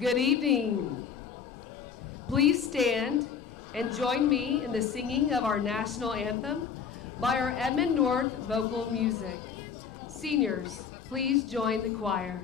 Good evening. Please stand and join me in the singing of our national anthem by our Edmond North Vocal Music. Seniors, please join the choir.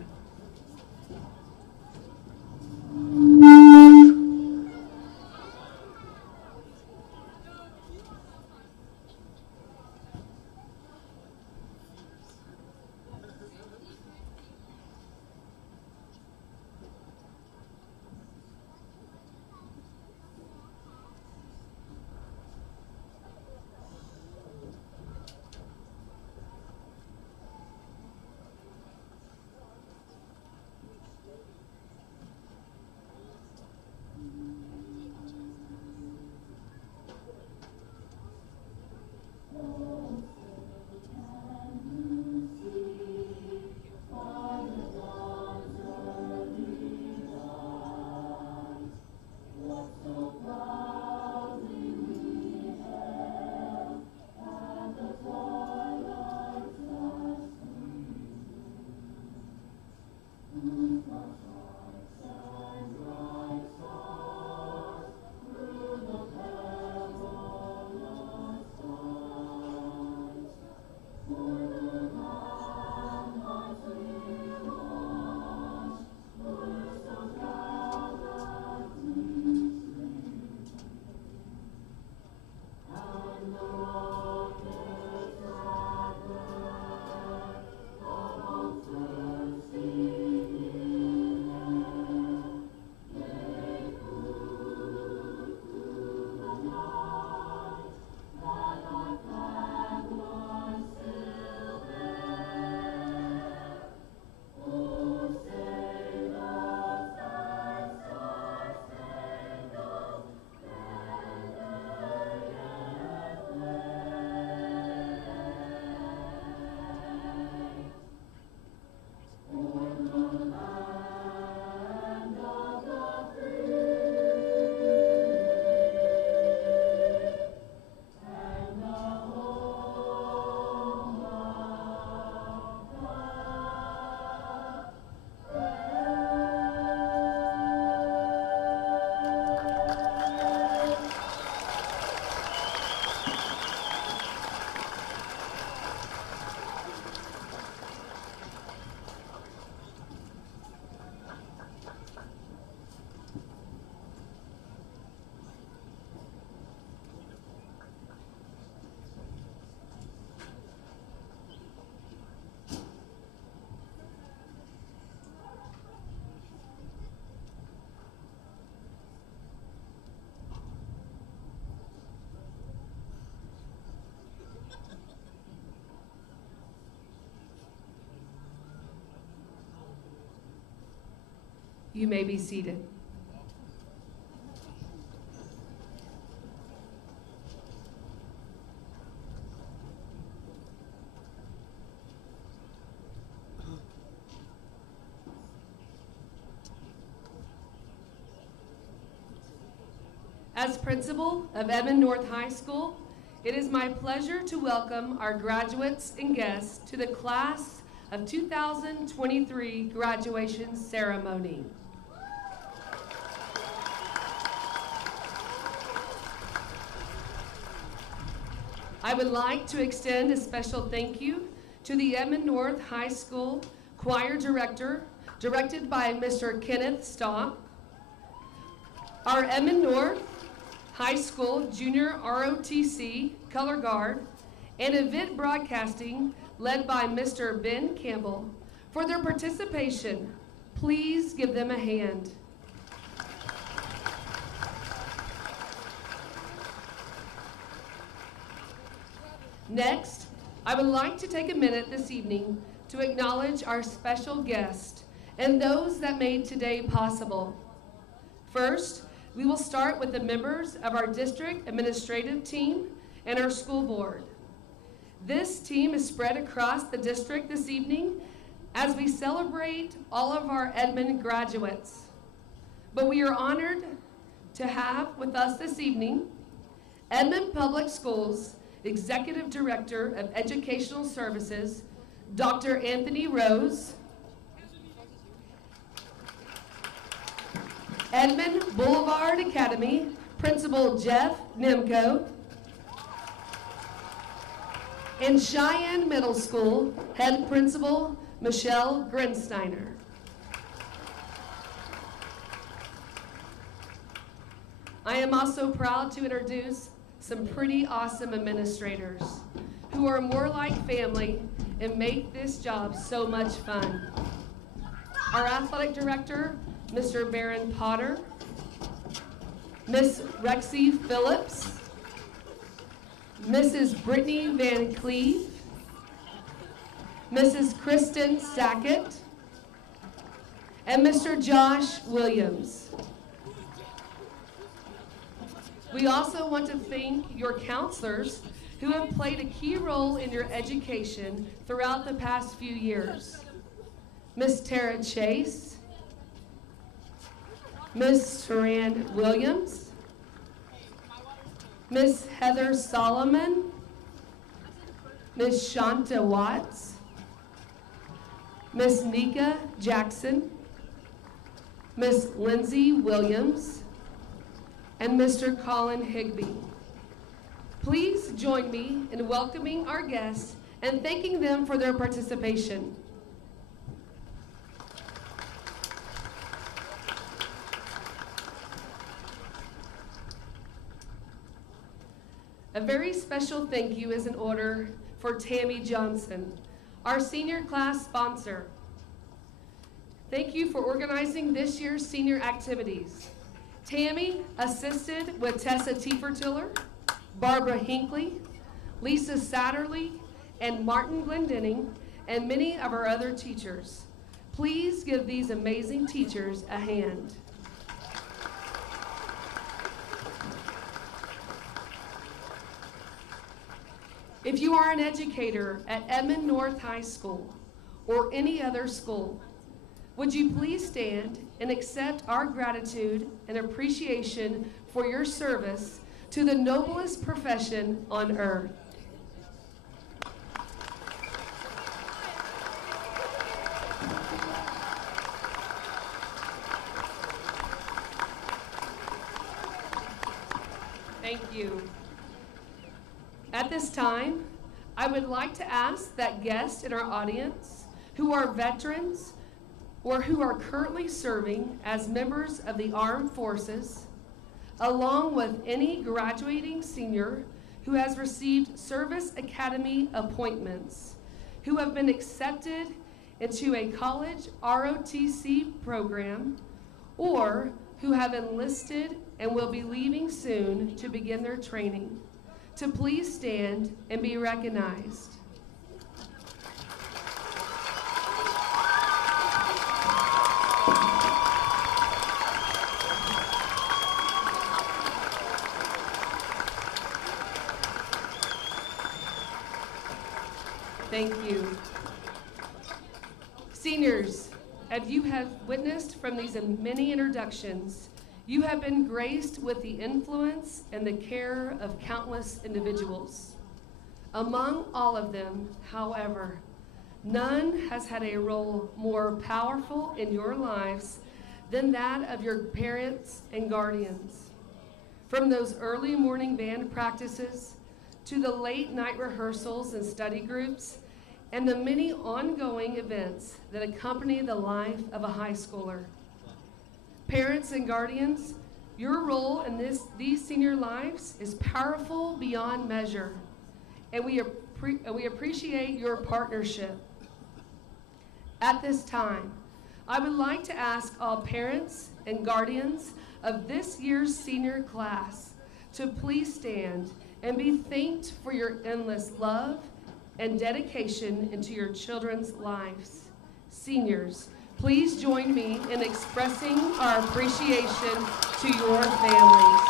You may be seated. As principal of Edmond North High School, it is my pleasure to welcome our graduates and guests to the class of 2023 graduation ceremony. I would like to extend a special thank you to the Edmond North High School Choir Director, directed by Mr. Kenneth Stock, our Edmond North High School Junior ROTC Color Guard, and event broadcasting led by Mr. Ben Campbell. For their participation, please give them a hand. Next, I would like to take a minute this evening to acknowledge our special guests and those that made today possible. First, we will start with the members of our district administrative team and our school board. This team is spread across the district this evening as we celebrate all of our Edmond graduates. But we are honored to have with us this evening Edmond Public Schools Executive Director of Educational Services, Dr. Anthony Rose, Edmond Boulevard Academy, Principal Jeff Nemco. And Cheyenne Middle School, Head Principal Michelle Grinsteiner. I am also proud to introduce some pretty awesome administrators who are more like family and make this job so much fun. Our athletic director, Mr. Baron Potter, Miss Rexy Phillips, Mrs. Brittany Van Cleve, Mrs. Kristen Sackett, and Mr. Josh Williams. We also want to thank your counselors who have played a key role in your education throughout the past few years. Miss Tara Chase, Miss Saran Williams, Miss Heather Solomon, Miss Shanta Watts, Miss Nika Jackson, Miss Lindsay Williams, and Mr. Colin Higby. Please join me in welcoming our guests and thanking them for their participation. A very special thank you is in order for Tammy Johnson, our senior class sponsor. Thank you for organizing this year's senior activities. Tammy assisted with Tessa Tiefertiller, Barbara Hinckley, Lisa Satterley, and Martin Glendenning, and many of our other teachers. Please give these amazing teachers a hand. If you are an educator at Edmond North High School or any other school, would you please stand and accept our gratitude and appreciation for your service to the noblest profession on earth. Thank you. At this time, I would like to ask that guests in our audience who are veterans or who are currently serving as members of the armed forces, along with any graduating senior who has received Service Academy appointments, who have been accepted into a college ROTC program, or who have enlisted and will be leaving soon to begin their training, to please stand and be recognized. Thank you. Seniors, as you have witnessed from these many introductions, you have been graced with the influence and the care of countless individuals. Among all of them, however, none has had a role more powerful in your lives than that of your parents and guardians. From those early morning band practices to the late night rehearsals and study groups, and the many ongoing events that accompany the life of a high schooler. Parents and guardians, your role in these senior lives is powerful beyond measure, and we appreciate your partnership. At this time, I would like to ask all parents and guardians of this year's senior class to please stand and be thanked for your endless love and dedication into your children's lives. Seniors, please join me in expressing our appreciation to your families.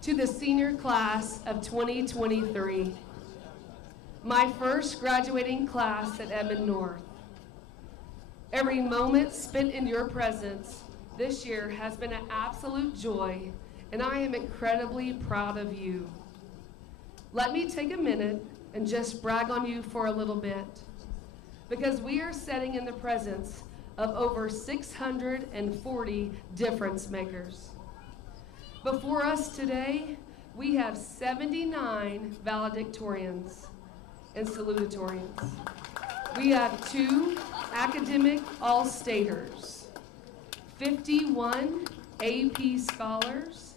To the senior class of 2023, my first graduating class at Edmond North. Every moment spent in your presence this year has been an absolute joy and I am incredibly proud of you. Let me take a minute and just brag on you for a little bit, because we are sitting in the presence of over 640 difference makers. Before us today, we have 79 valedictorians and salutatorians. We have 2 academic all-staters, 51 AP scholars,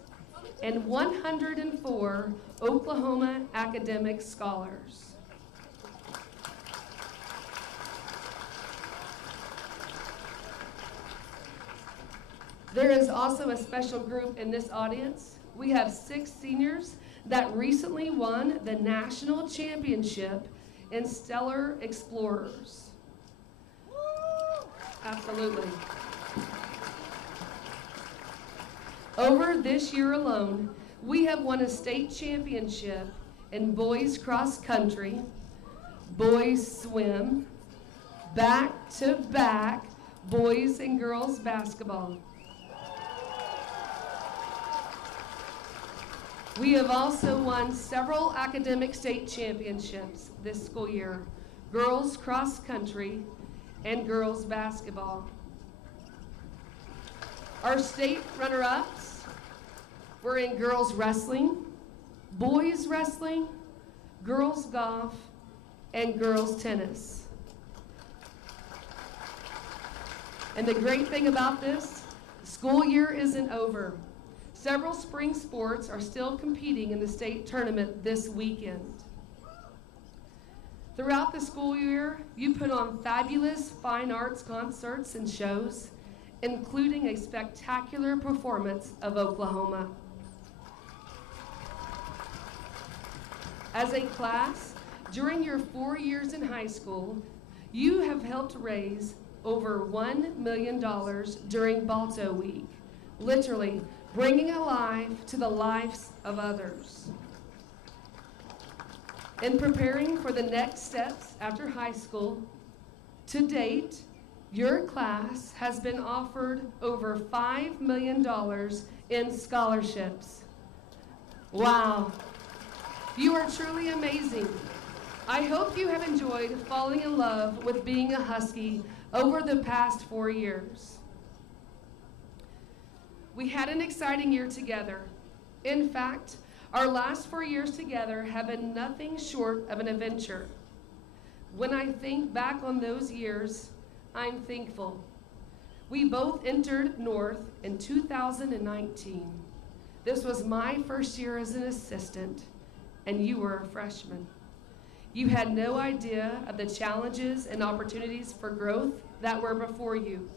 and 104 Oklahoma academic scholars. There is also a special group in this audience. We have 6 seniors that recently won the national championship in Stellar Explorers. Absolutely. Over this year alone, we have won a state championship in boys cross country, boys swim, back-to-back boys and girls basketball. We have also won several academic state championships this school year, girls cross country and girls basketball. Our state runner-ups were in girls wrestling, boys wrestling, girls golf, and girls tennis. And the great thing about this, school year isn't over. Several spring sports are still competing in the state tournament this weekend. Throughout the school year, you put on fabulous fine arts concerts and shows, including a spectacular performance of Oklahoma. As a class, during your 4 years in high school, you have helped raise over $1 million during Balto Week, literally bringing alive to the lives of others. In preparing for the next steps after high school, to date, your class has been offered over $5 million in scholarships. Wow, you are truly amazing. I hope you have enjoyed falling in love with being a Husky over the past 4 years. We had an exciting year together. In fact, our last 4 years together have been nothing short of an adventure. When I think back on those years, I'm thankful. We both entered North in 2019. This was my first year as an assistant, and you were a freshman. You had no idea of the challenges and opportunities for growth that were before you,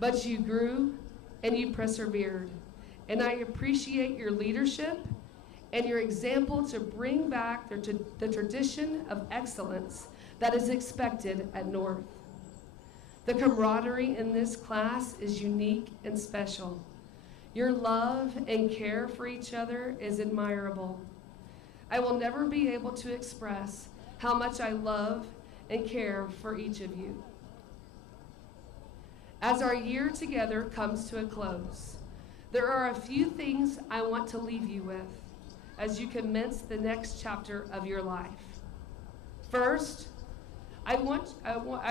but you grew and you persevered. And I appreciate your leadership and your example to bring back the tradition of excellence that is expected at North. The camaraderie in this class is unique and special. Your love and care for each other is admirable. I will never be able to express how much I love and care for each of you. As our year together comes to a close, there are a few things I want to leave you with as you commence the next chapter of your life. First, I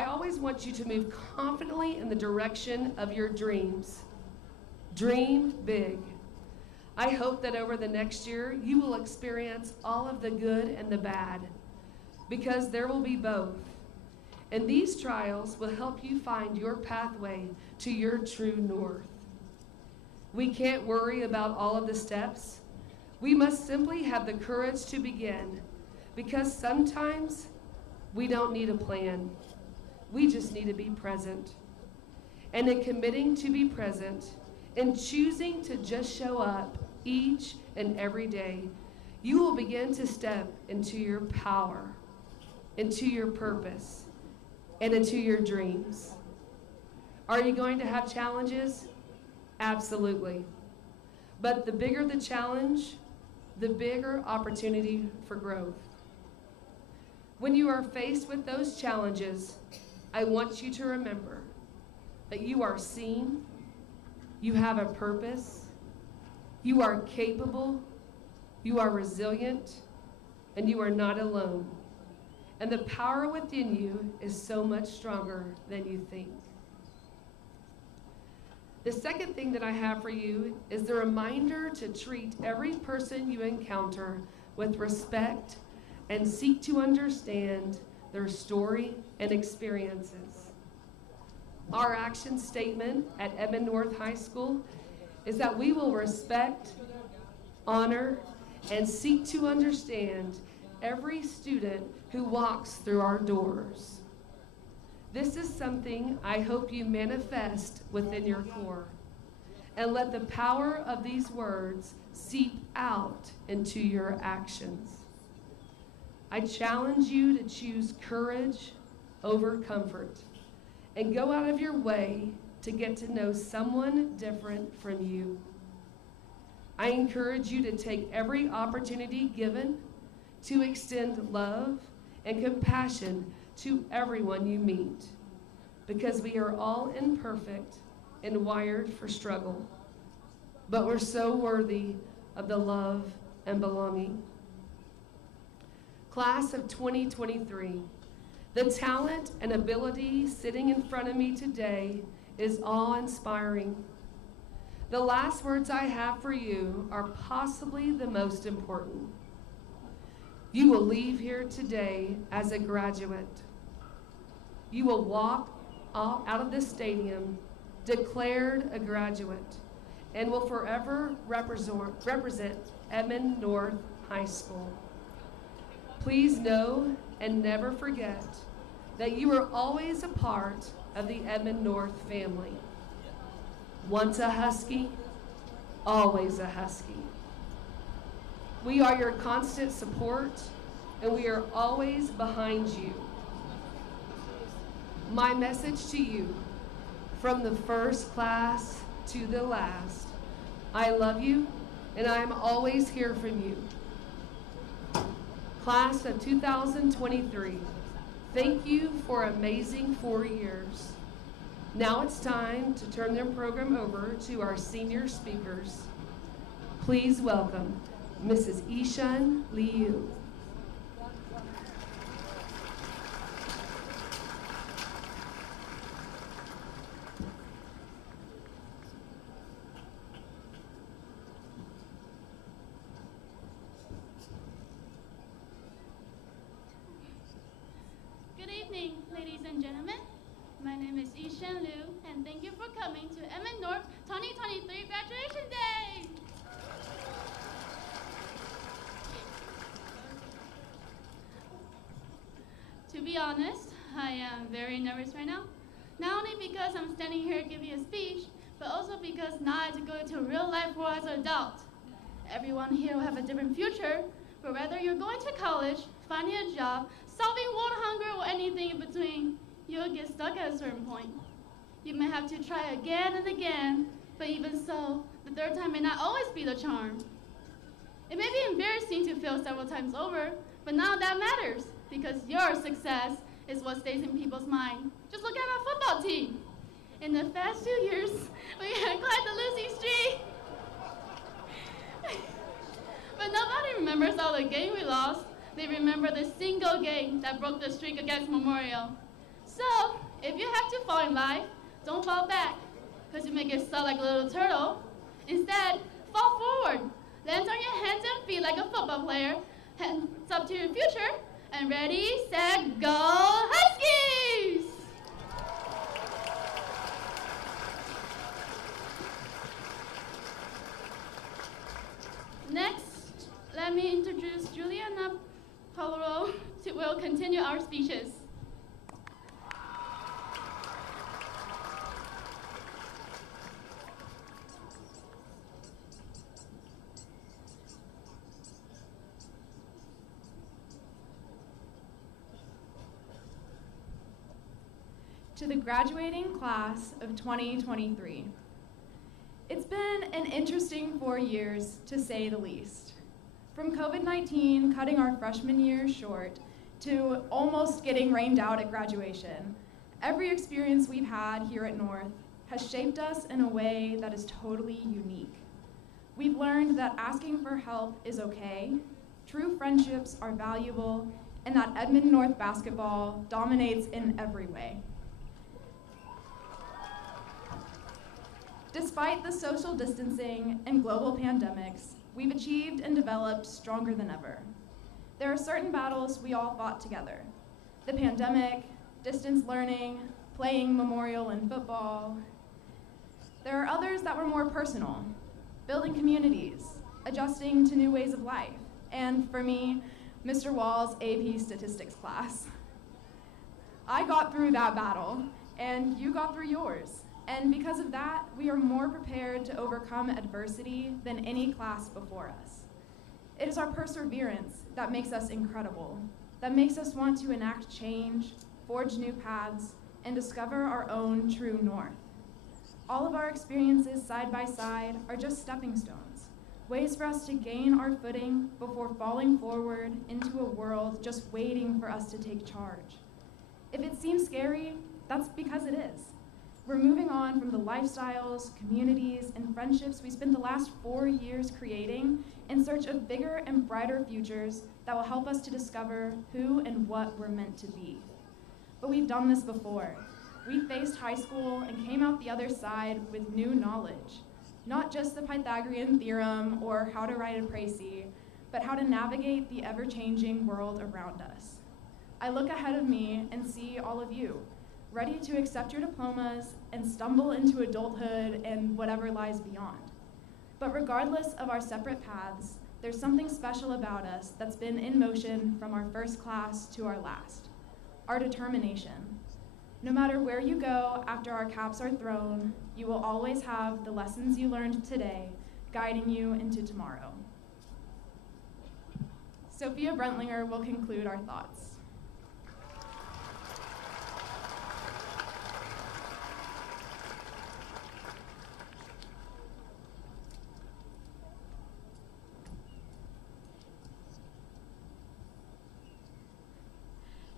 always want you to move confidently in the direction of your dreams. Dream big. I hope that over the next year, you will experience all of the good and the bad, because there will be both. And these trials will help you find your pathway to your true north. We can't worry about all of the steps. We must simply have the courage to begin, because sometimes we don't need a plan. We just need to be present. And in committing to be present and choosing to just show up each and every day, you will begin to step into your power, into your purpose, and into your dreams. Are you going to have challenges? Absolutely. But the bigger the challenge, the bigger opportunity for growth. When you are faced with those challenges, I want you to remember that you are seen, you have a purpose, You are capable, you are resilient, and you are not alone. And the power within you is so much stronger than you think. The second thing that I have for you is the reminder to treat every person you encounter with respect and seek to understand their story and experiences. Our action statement at Edmond North High School is that we will respect, honor, and seek to understand every student who walks through our doors. This is something I hope you manifest within your core, and let the power of these words seep out into your actions. I challenge you to choose courage over comfort and go out of your way to get to know someone different from you. I encourage you to take every opportunity given to extend love and compassion to everyone you meet, because we are all imperfect and wired for struggle, but we're so worthy of the love and belonging. Class of 2023, the talent and ability sitting in front of me today is awe-inspiring. The last words I have for you are possibly the most important. You will leave here today as a graduate. You will walk out of this stadium declared a graduate and will forever represent Edmond North High School. Please know and never forget that you are always a part of the Edmond North family. Once a Husky, always a Husky. We are your constant support, and we are always behind you. My message to you, from the first class to the last, I love you, and I am always here for you. Class of 2023, thank you for amazing 4 years. Now it's time to turn their program over to our senior speakers. Please welcome Mrs. Ishan Liu. Good evening, ladies and gentlemen. My name is Ishan Liu, and thank you for coming to Edmond North 2023 Graduation Day! To be honest, I am very nervous right now. Not only because I'm standing here giving a speech, but also because now I have to go into real life world as an adult. Everyone here will have a different future, but whether you're going to college, finding a job, solving world hunger, or anything in between, you'll get stuck at a certain point. You may have to try again and again, but even so, the third time may not always be the charm. It may be embarrassing to fail several times over, but none of that matters, because your success is what stays in people's mind. Just look at our football team. In the past 2 years, we had quite the losing streak. But nobody remembers all the games we lost. They remember the single game that broke the streak against Memorial. So, if you have to fall in life, don't fall back, because you may get stuck like a little turtle. Instead, fall forward. Land on your hands and feet like a football player. Hands up to your future. And ready, set, go, Huskies! Next, let me introduce Juliana Paulo, who will continue our speeches. To the graduating class of 2023. It's been an interesting 4 years, to say the least. From COVID-19 cutting our freshman year short to almost getting rained out at graduation, every experience we've had here at North has shaped us in a way that is totally unique. We've learned that asking for help is okay, true friendships are valuable, and that Edmond North basketball dominates in every way. Despite the social distancing and global pandemics, we've achieved and developed stronger than ever. There are certain battles we all fought together. The pandemic, distance learning, playing memorial and football. There are others that were more personal, building communities, adjusting to new ways of life, and for me, Mr. Wall's AP statistics class. I got through that battle, and you got through yours. And because of that, we are more prepared to overcome adversity than any class before us. It is our perseverance that makes us incredible, that makes us want to enact change, forge new paths, and discover our own true north. All of our experiences side by side are just stepping stones, ways for us to gain our footing before falling forward into a world just waiting for us to take charge. If it seems scary, that's because it is. We're moving on from the lifestyles, communities, and friendships we spent the last 4 years creating in search of bigger and brighter futures that will help us to discover who and what we're meant to be. But we've done this before. We faced high school and came out the other side with new knowledge, not just the Pythagorean theorem or how to write a précis, but how to navigate the ever-changing world around us. I look ahead of me and see all of you, ready to accept your diplomas and stumble into adulthood and whatever lies beyond. But regardless of our separate paths, there's something special about us that's been in motion from our first class to our last, our determination. No matter where you go after our caps are thrown, you will always have the lessons you learned today guiding you into tomorrow. Sophia Brentlinger will conclude our thoughts.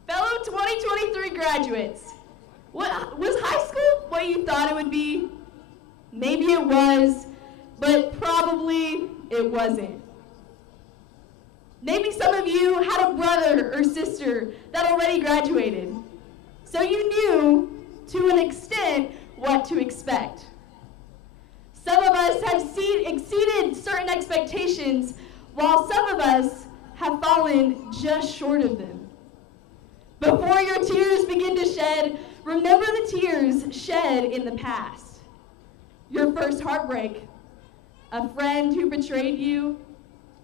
Fellow 2023 graduates, what was high school what you thought it would be? Maybe it was, but probably it wasn't. Maybe some of you had a brother or sister that already graduated, so you knew, to an extent, what to expect. Some of us have exceeded certain expectations, while some of us have fallen just short of them. Before your tears begin to shed, remember the tears shed in the past. Your first heartbreak, a friend who betrayed you,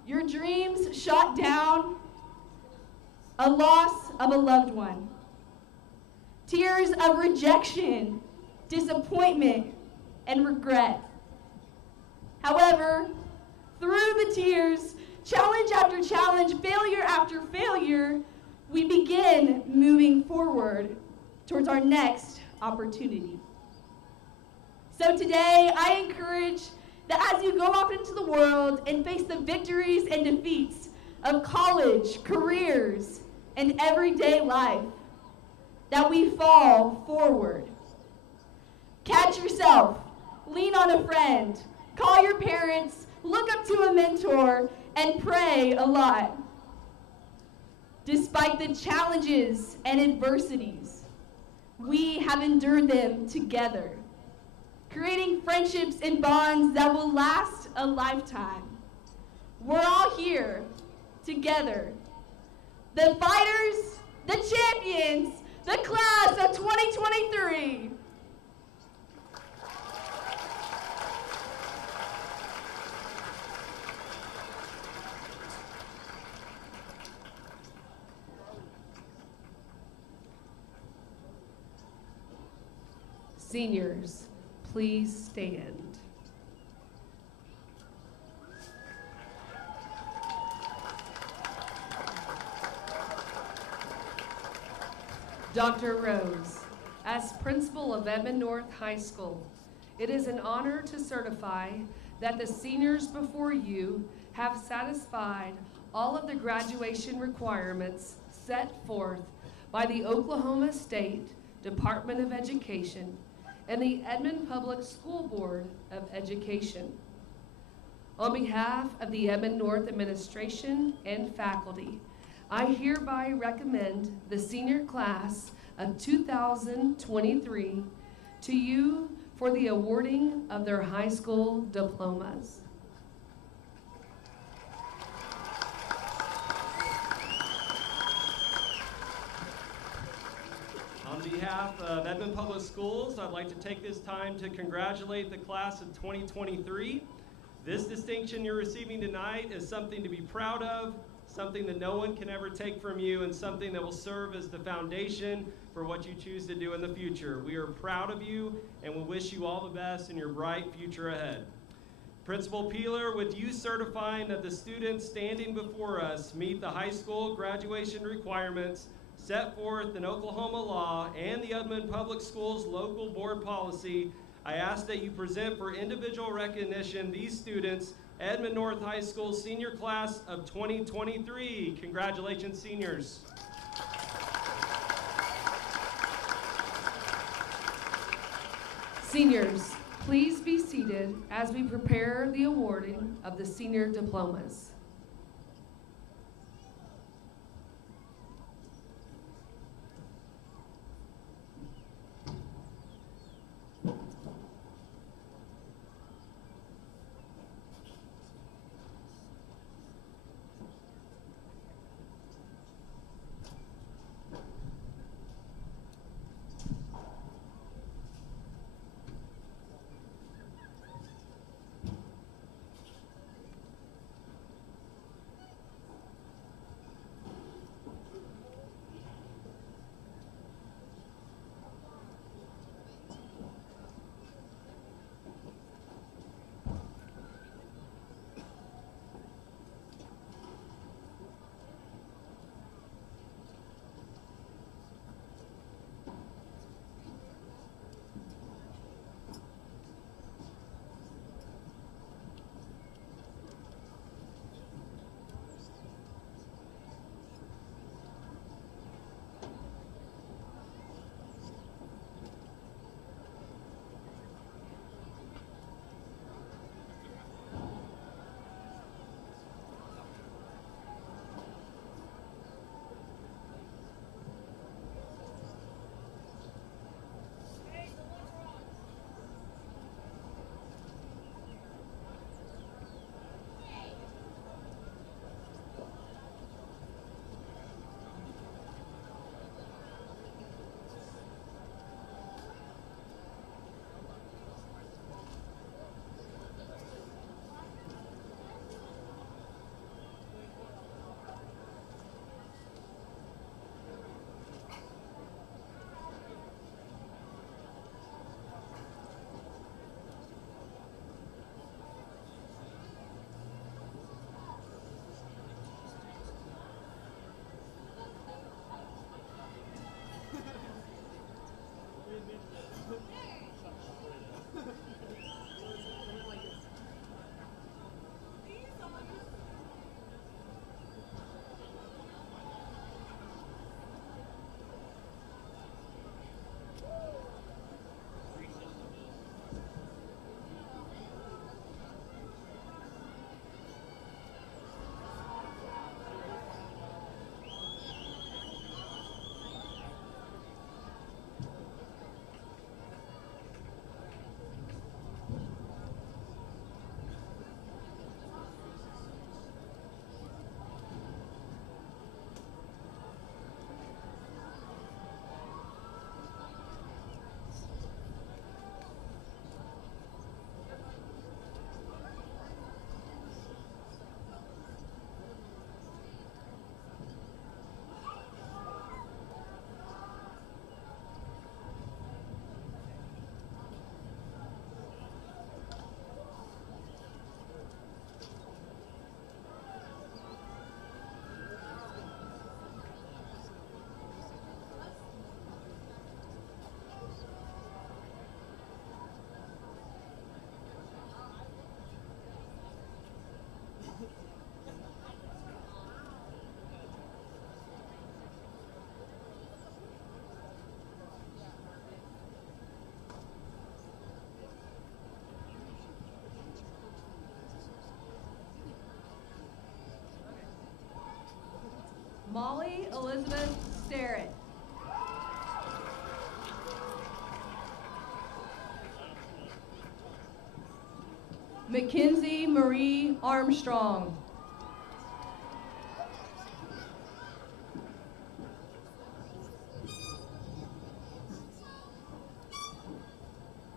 your dreams shot down, a loss of a loved one, tears of rejection, disappointment, and regret. However, through the tears, challenge after challenge, failure after failure, we begin moving forward towards our next opportunity. So today, I encourage that as you go off into the world and face the victories and defeats of college, careers, and everyday life, that we fall forward. Catch yourself, lean on a friend, call your parents, look up to a mentor, and pray a lot. Despite the challenges and adversities, we have endured them together, creating friendships and bonds that will last a lifetime. We're all here together. The fighters, the champions, the class of 2023. Seniors, please stand. Dr. Rose, as principal of Edmond North High School, it is an honor to certify that the seniors before you have satisfied all of the graduation requirements set forth by the Oklahoma State Department of Education and the Edmond Public School Board of Education. On behalf of the Edmond North administration and faculty, I hereby recommend the senior class of 2023 to you for the awarding of their high school diplomas. On behalf of Edmond Public Schools, I'd like to take this time to congratulate the class of 2023. This distinction you're receiving tonight is something to be proud of, something that no one can ever take from you, and something that will serve as the foundation for what you choose to do in the future. We are proud of you, and we wish you all the best in your bright future ahead. Principal Peeler, with you certifying that the students standing before us meet the high school graduation requirements set forth in Oklahoma law and the Edmond Public Schools local board policy, I ask that you present for individual recognition these students, Edmond North High School senior class of 2023. Congratulations, seniors. Seniors, please be seated as we prepare the awarding of the senior diplomas. Molly Elizabeth Starrett. Mackenzie Marie Armstrong.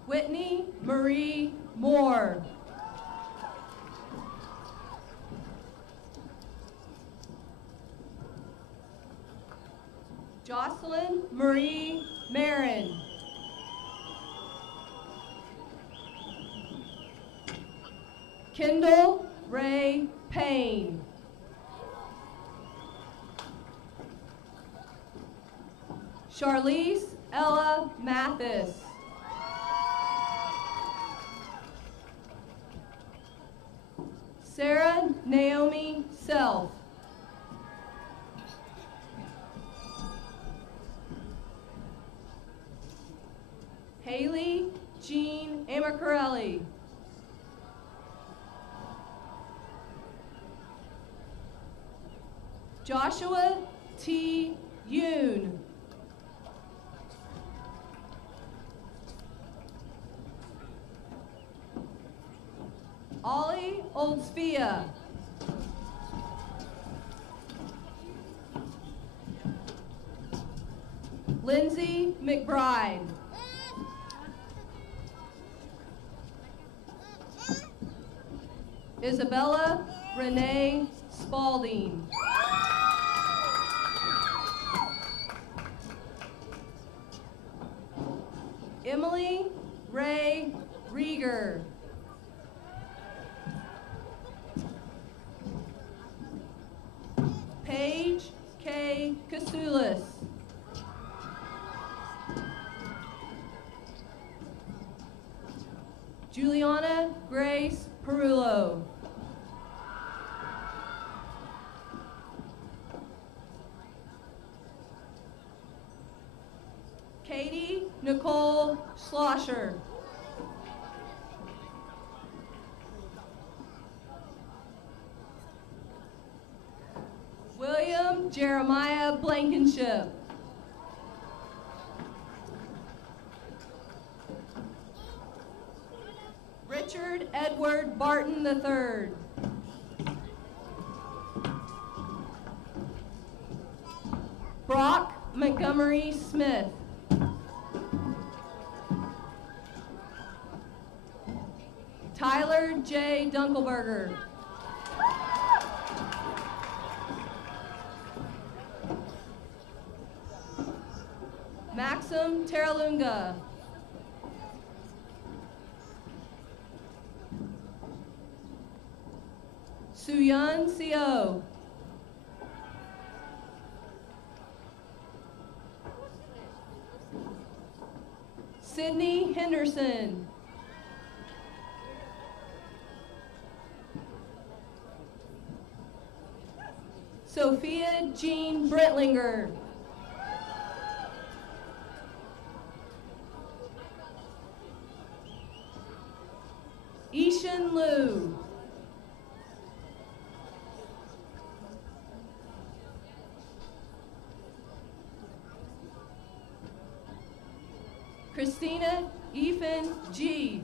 Whitney Marie Moore. Jocelyn Marie Marin. Kendall Ray Payne. Charlize Ella Mathis. Sarah Naomi Self. Haley Jean Amacarelli. Joshua T. Yoon. Ollie Oldsvia. Lindsay McBride. Isabella Renee Spalding. Emily Ray Rieger. Paige K. Kasulis. Juliana Grace Perullo. Katie Nicole Schlosser. William Jeremiah Blankenship. Richard Edward Barton III. Brock Montgomery Smith. Tyler J. Dunkelberger. Maxim Teralunga. Suyun Seo. Sydney Henderson. Sophia Jean Brentlinger. Ishan Liu. Christina Ethan G.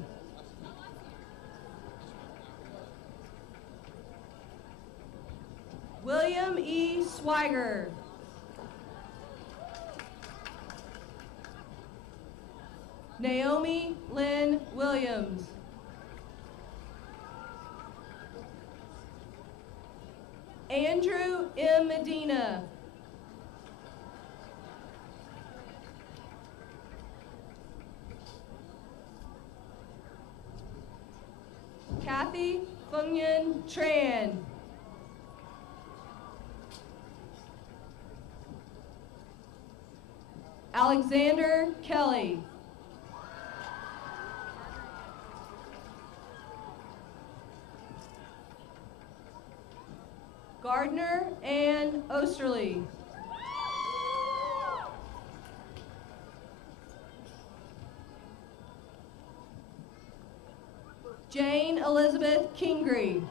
William E. Swiger. Naomi Lynn Williams. Andrew M. Medina. Kathy Fungyan Tran. Alexander Kelly. Gardner Ann Osterly. Jane Elizabeth Kingrey.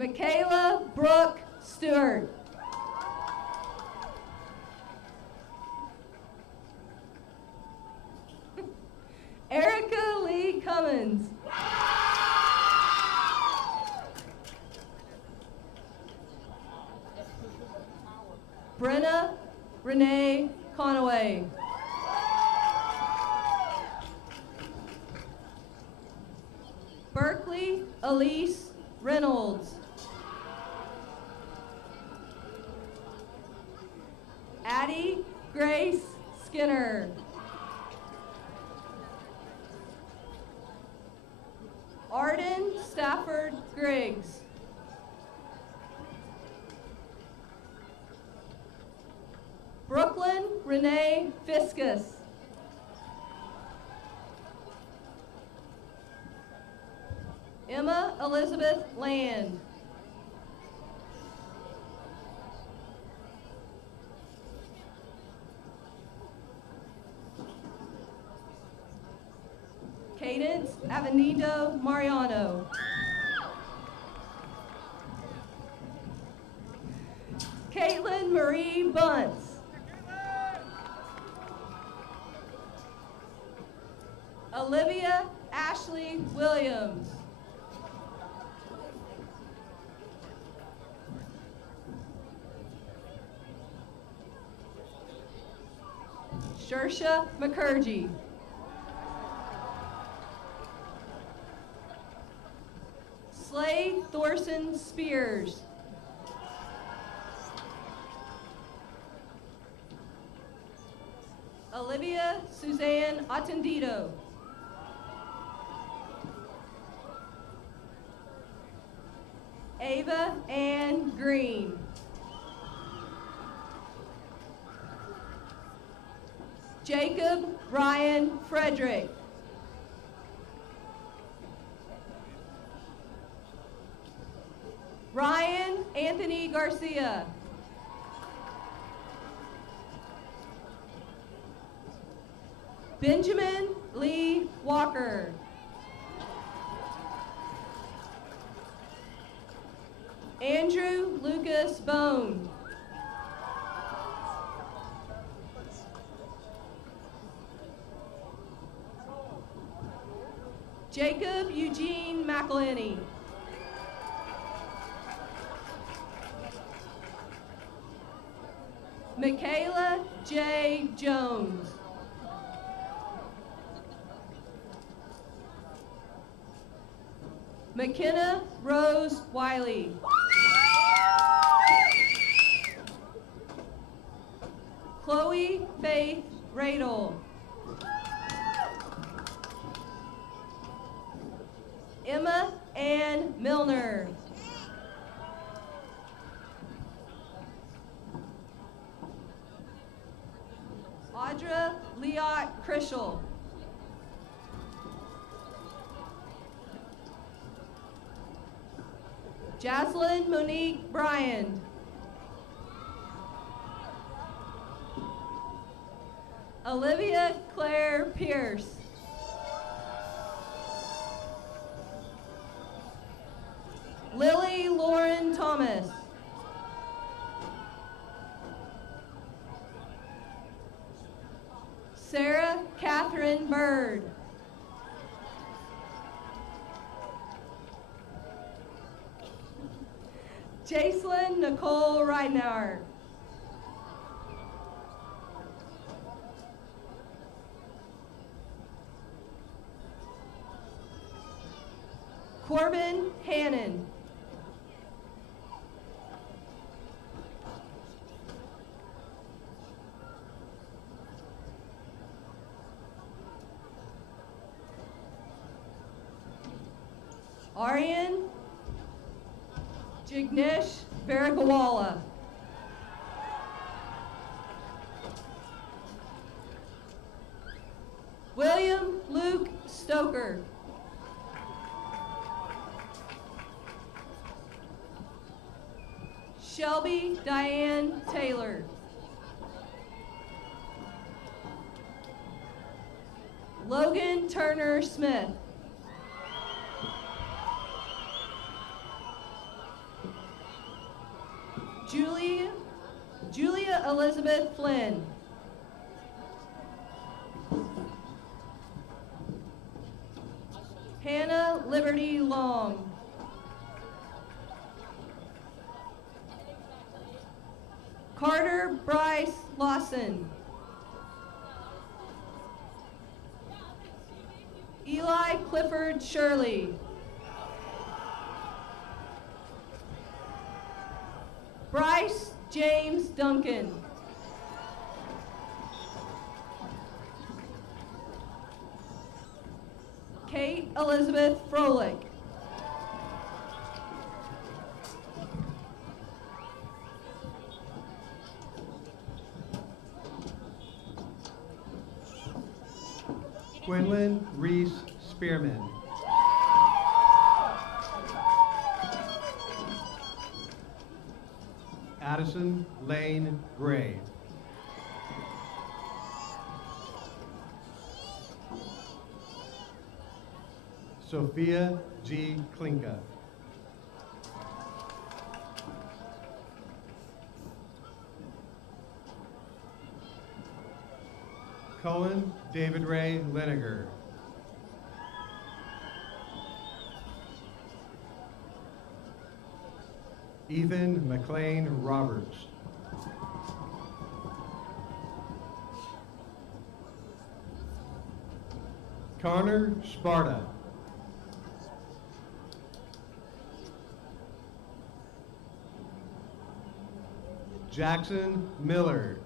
Michaela Brooke Stewart. Erica Lee Cummins. Brenna Renee Conaway. Berkeley Elise Reynolds. Addie Grace Skinner. Arden Stafford Griggs. Brooklyn Renee Fiscus. Emma Elizabeth Land. Cadence Avenido Mariano. Caitlin Marie Bunce. Olivia Ashley Williams. Shersha McCurgy. Slade Thorson Spears. Olivia Suzanne Attendido. Ava Ann Green. Jacob Ryan Frederick. Ryan Anthony Garcia. Benjamin Lee Walker. Andrew Lucas Bone. Jacob Eugene McElhenney. Michaela J. Jones. McKenna Rose Wiley. Chloe Faith Radel. Emma Ann Milner. Audra Leot Krischel. Jaslyn Monique Bryan. Olivia Claire Pierce. Lily Lauren Thomas. Sarah Catherine Bird. Jacelyn Nicole Ridenour. Corbin Hannon. Aryan Jignesh Baragawala. William Luke Stoker. Shelby Diane Taylor. Logan Turner Smith. Julia Elizabeth Flynn. Hannah Liberty Long. Carter Bryce Lawson. Eli Clifford Shirley. Bryce James Duncan. Kate Elizabeth Froelich. Quinlan Reese Spearman. Addison Lane Gray. Sophia G. Klinka. Cohen David Ray Liniger. Ethan McLean Roberts. Connor Sparta. Jackson Miller.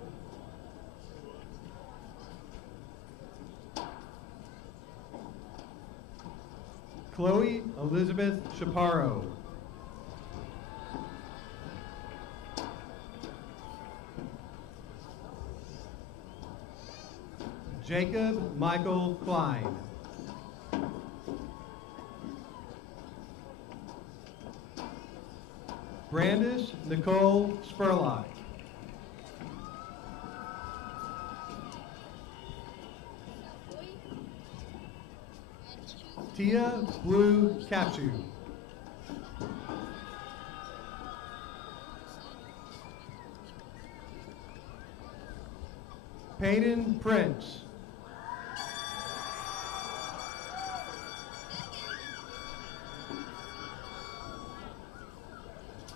Chloe Elizabeth Chaparro. Jacob Michael Klein. Brandis Nicole Spurlock. Tia Blue Capsu. Peyton Prince.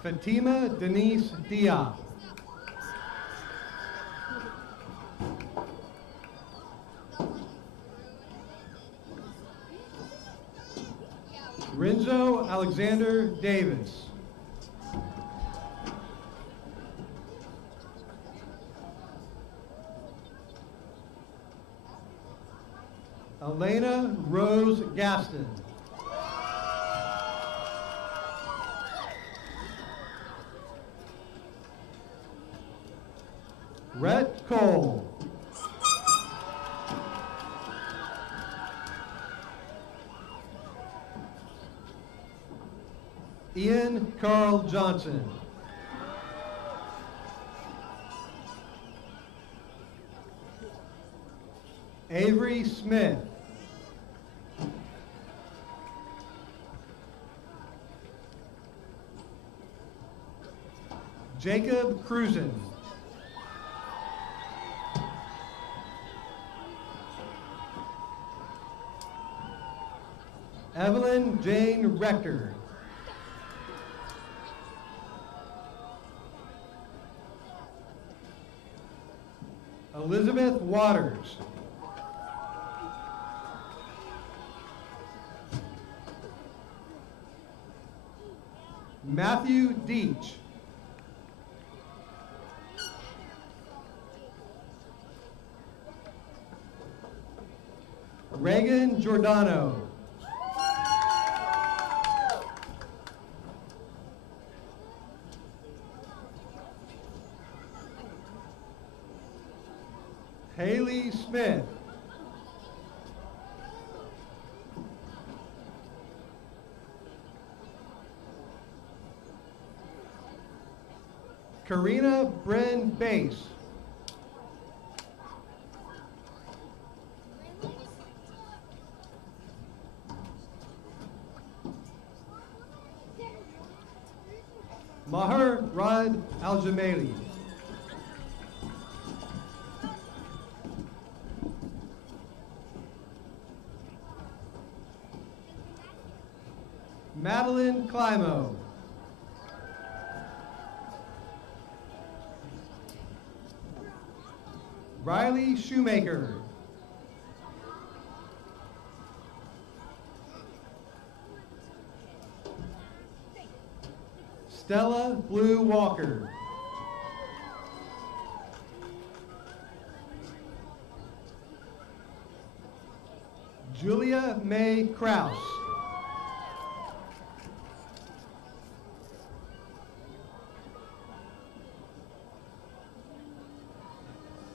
Fatima Denise Diop. Renzo Alexander Davis. Elena Rose Gaston. Rhett Cole. Ian Carl Johnson. Avery Smith. Jacob Cruzen. Evelyn Jane Rector. Elizabeth Waters. Matthew Deach. Reagan Giordano. Haley Smith. Karina Bryn Bass. Maher Rad Al-Jamali. Madeline Climo. Riley Shoemaker. Stella Blue Walker. Julia May Kraus.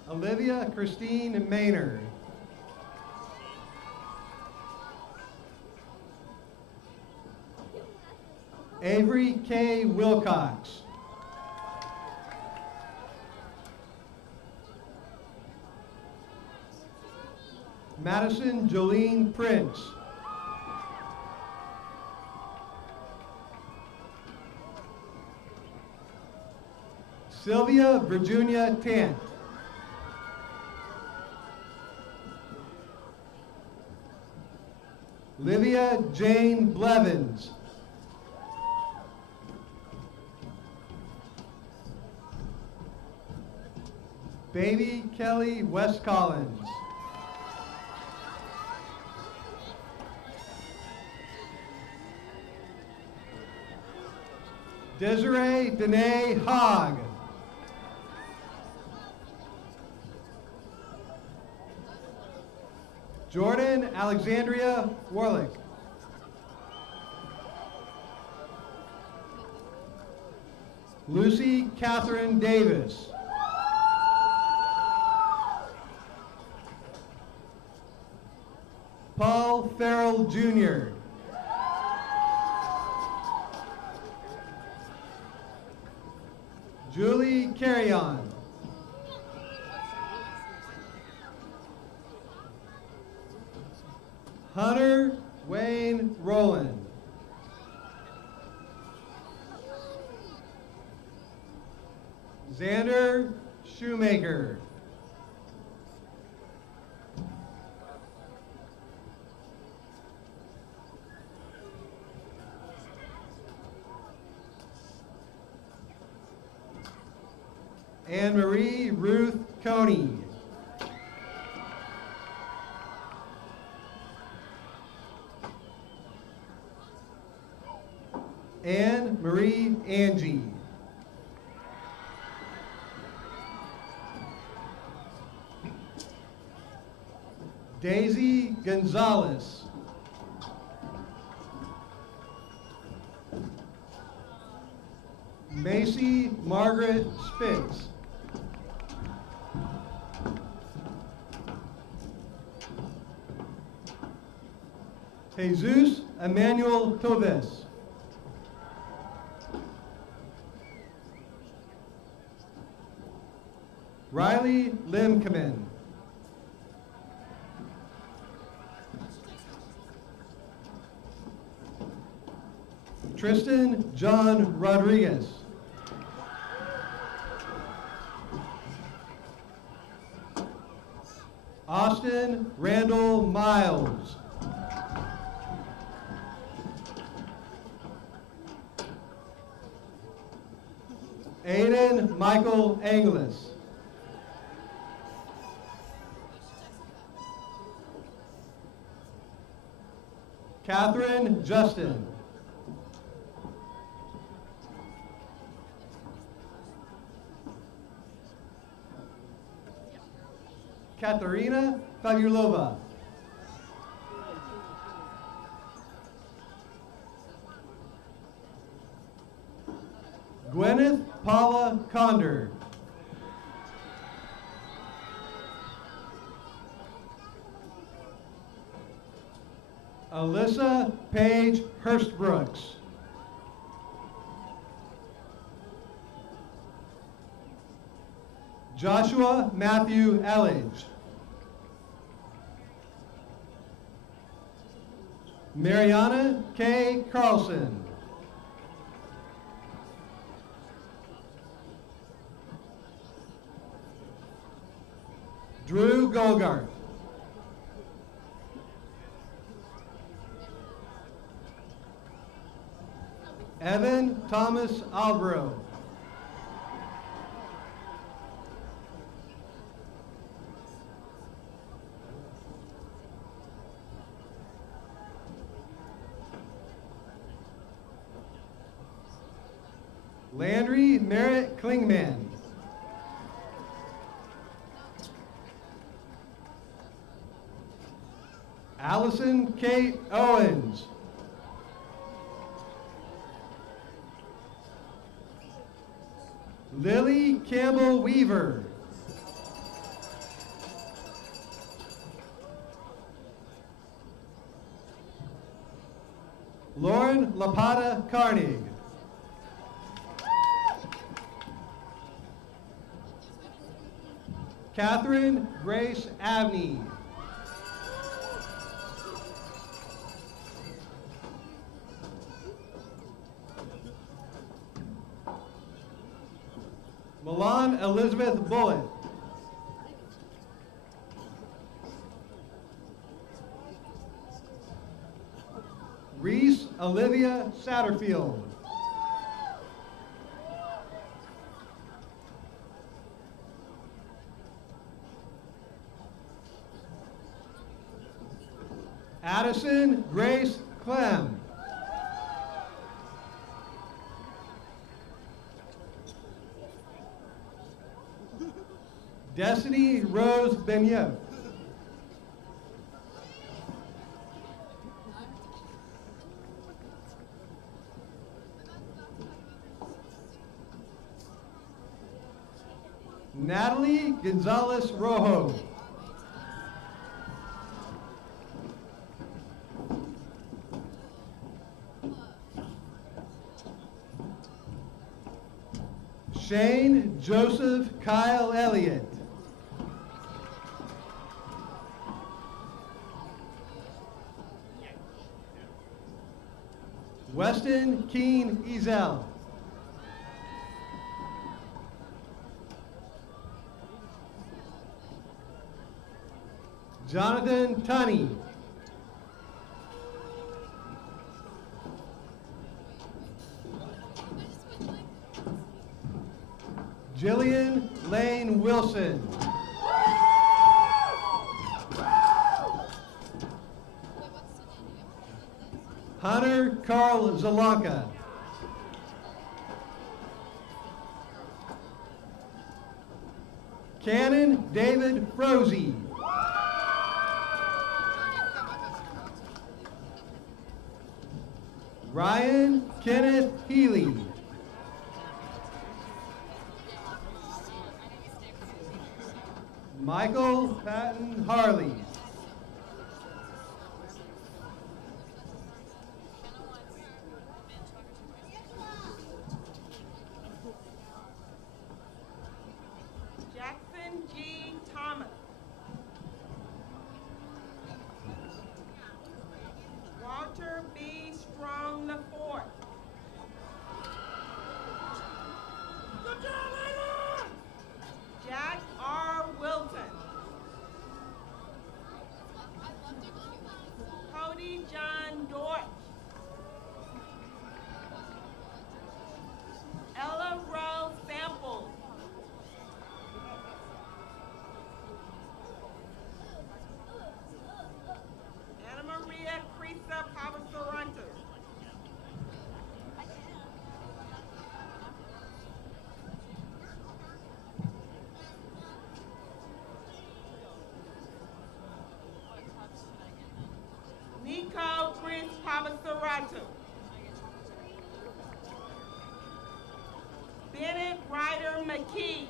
Olivia Christine Maynard. Avery K. Wilcox. Madison Jolene Prince. Sylvia Virginia Tant. Livia Jane Blevins. Baby Kelly West Collins. Desiree Danae Hogg. Jordan Alexandria Warlick. Lucy Catherine Davis. Paul Farrell Jr. Julie Carrion. Hunter Wayne Rowland. Xander Shoemaker. Anne Marie Ruth Coney. Anne Marie Angie. Daisy Gonzalez. Macy Margaret Spitz. Jesus Emmanuel Toves. Riley Limkeman. Tristan John Rodriguez. Austin Randall Miles. Aiden Michael Anglis. Catherine Justin. Katarina Fabulova. Gwyneth Paula Condor. Alyssa Paige Hurstbrooks. Joshua Matthew Elledge. Mariana K. Carlson. Drew Golgart. Evan Thomas Albro. Landry Merritt Klingman. Allison Kate Owens. Lily Campbell Weaver. Lauren Lapata Carnig. Catherine Grace Abney. Milan Elizabeth Bullitt. Reese Olivia Satterfield. Addison Grace Clem. Destiny Rose Benyot. Natalie Gonzalez Rojo. Shane Joseph Kyle Elliott. Weston Keen Ezel. Jonathan Tunney. Jillian Lane Wilson. Hunter Carl Zalanka. Cannon David Froese. Ryan Kenneth Healy. Michael Patton Harley. Jackson G. Thomas. Walter B. Strong IV. Jack R. Wilton. Cody John Dortch. Ella Rose Samples. Anna Maria Crisa Pavasaranto. Nico Chris Pavasaranto. Bennett Ryder McKee.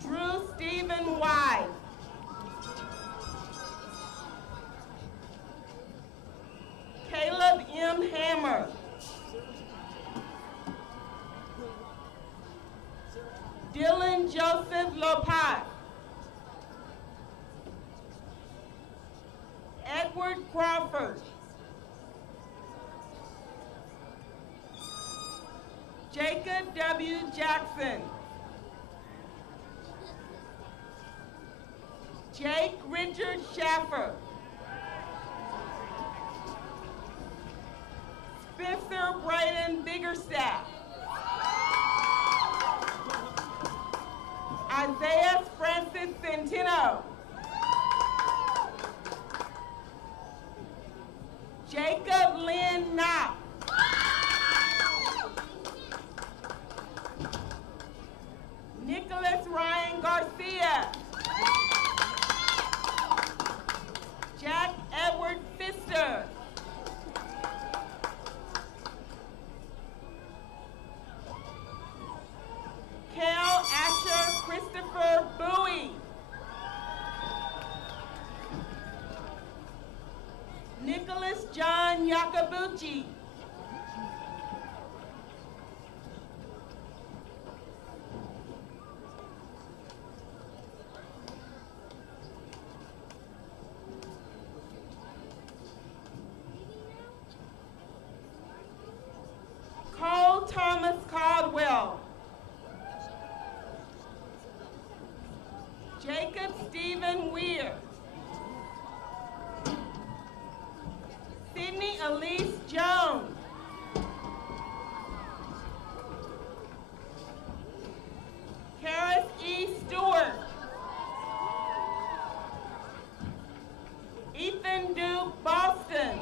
Drew Stephen Wise. Caleb M. Hammer. Dylan Joseph Lopez. Jacob W. Jackson. Jake Richard Schaffer. Spencer Braden Biggerstaff. Isaiah Francis Centeno. Jacob Lynn Knopp. Nicholas Ryan Garcia. Jack Edward Pfister. Cal Asher Christopher Bowie. Nicholas John Yakabuchi. Cole Thomas Caldwell. Jacob Stephen Weir. Sydney Elise Jones. Karis E. Stewart. Ethan Duke Boston.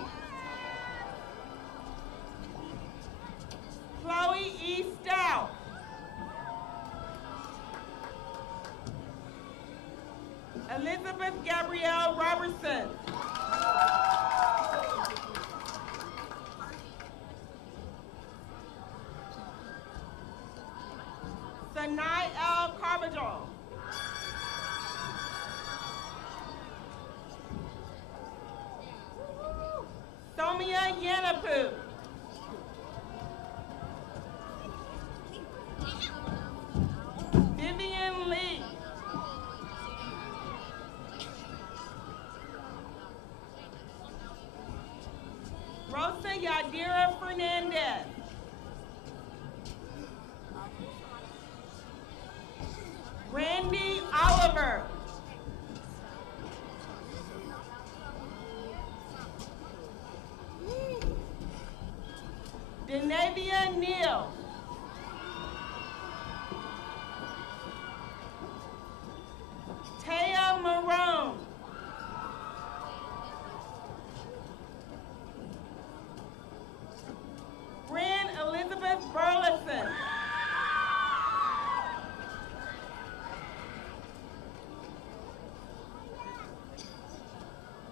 Chloe E. Stout. Elizabeth Gabrielle Robertson. Sanai L. Carbajal. Somia Yanapu. Vivian Lee. Rosa Yadira Fernandez. Randy Oliver. Denavia Neal. Taya Marone. Bryn Elizabeth Burleson.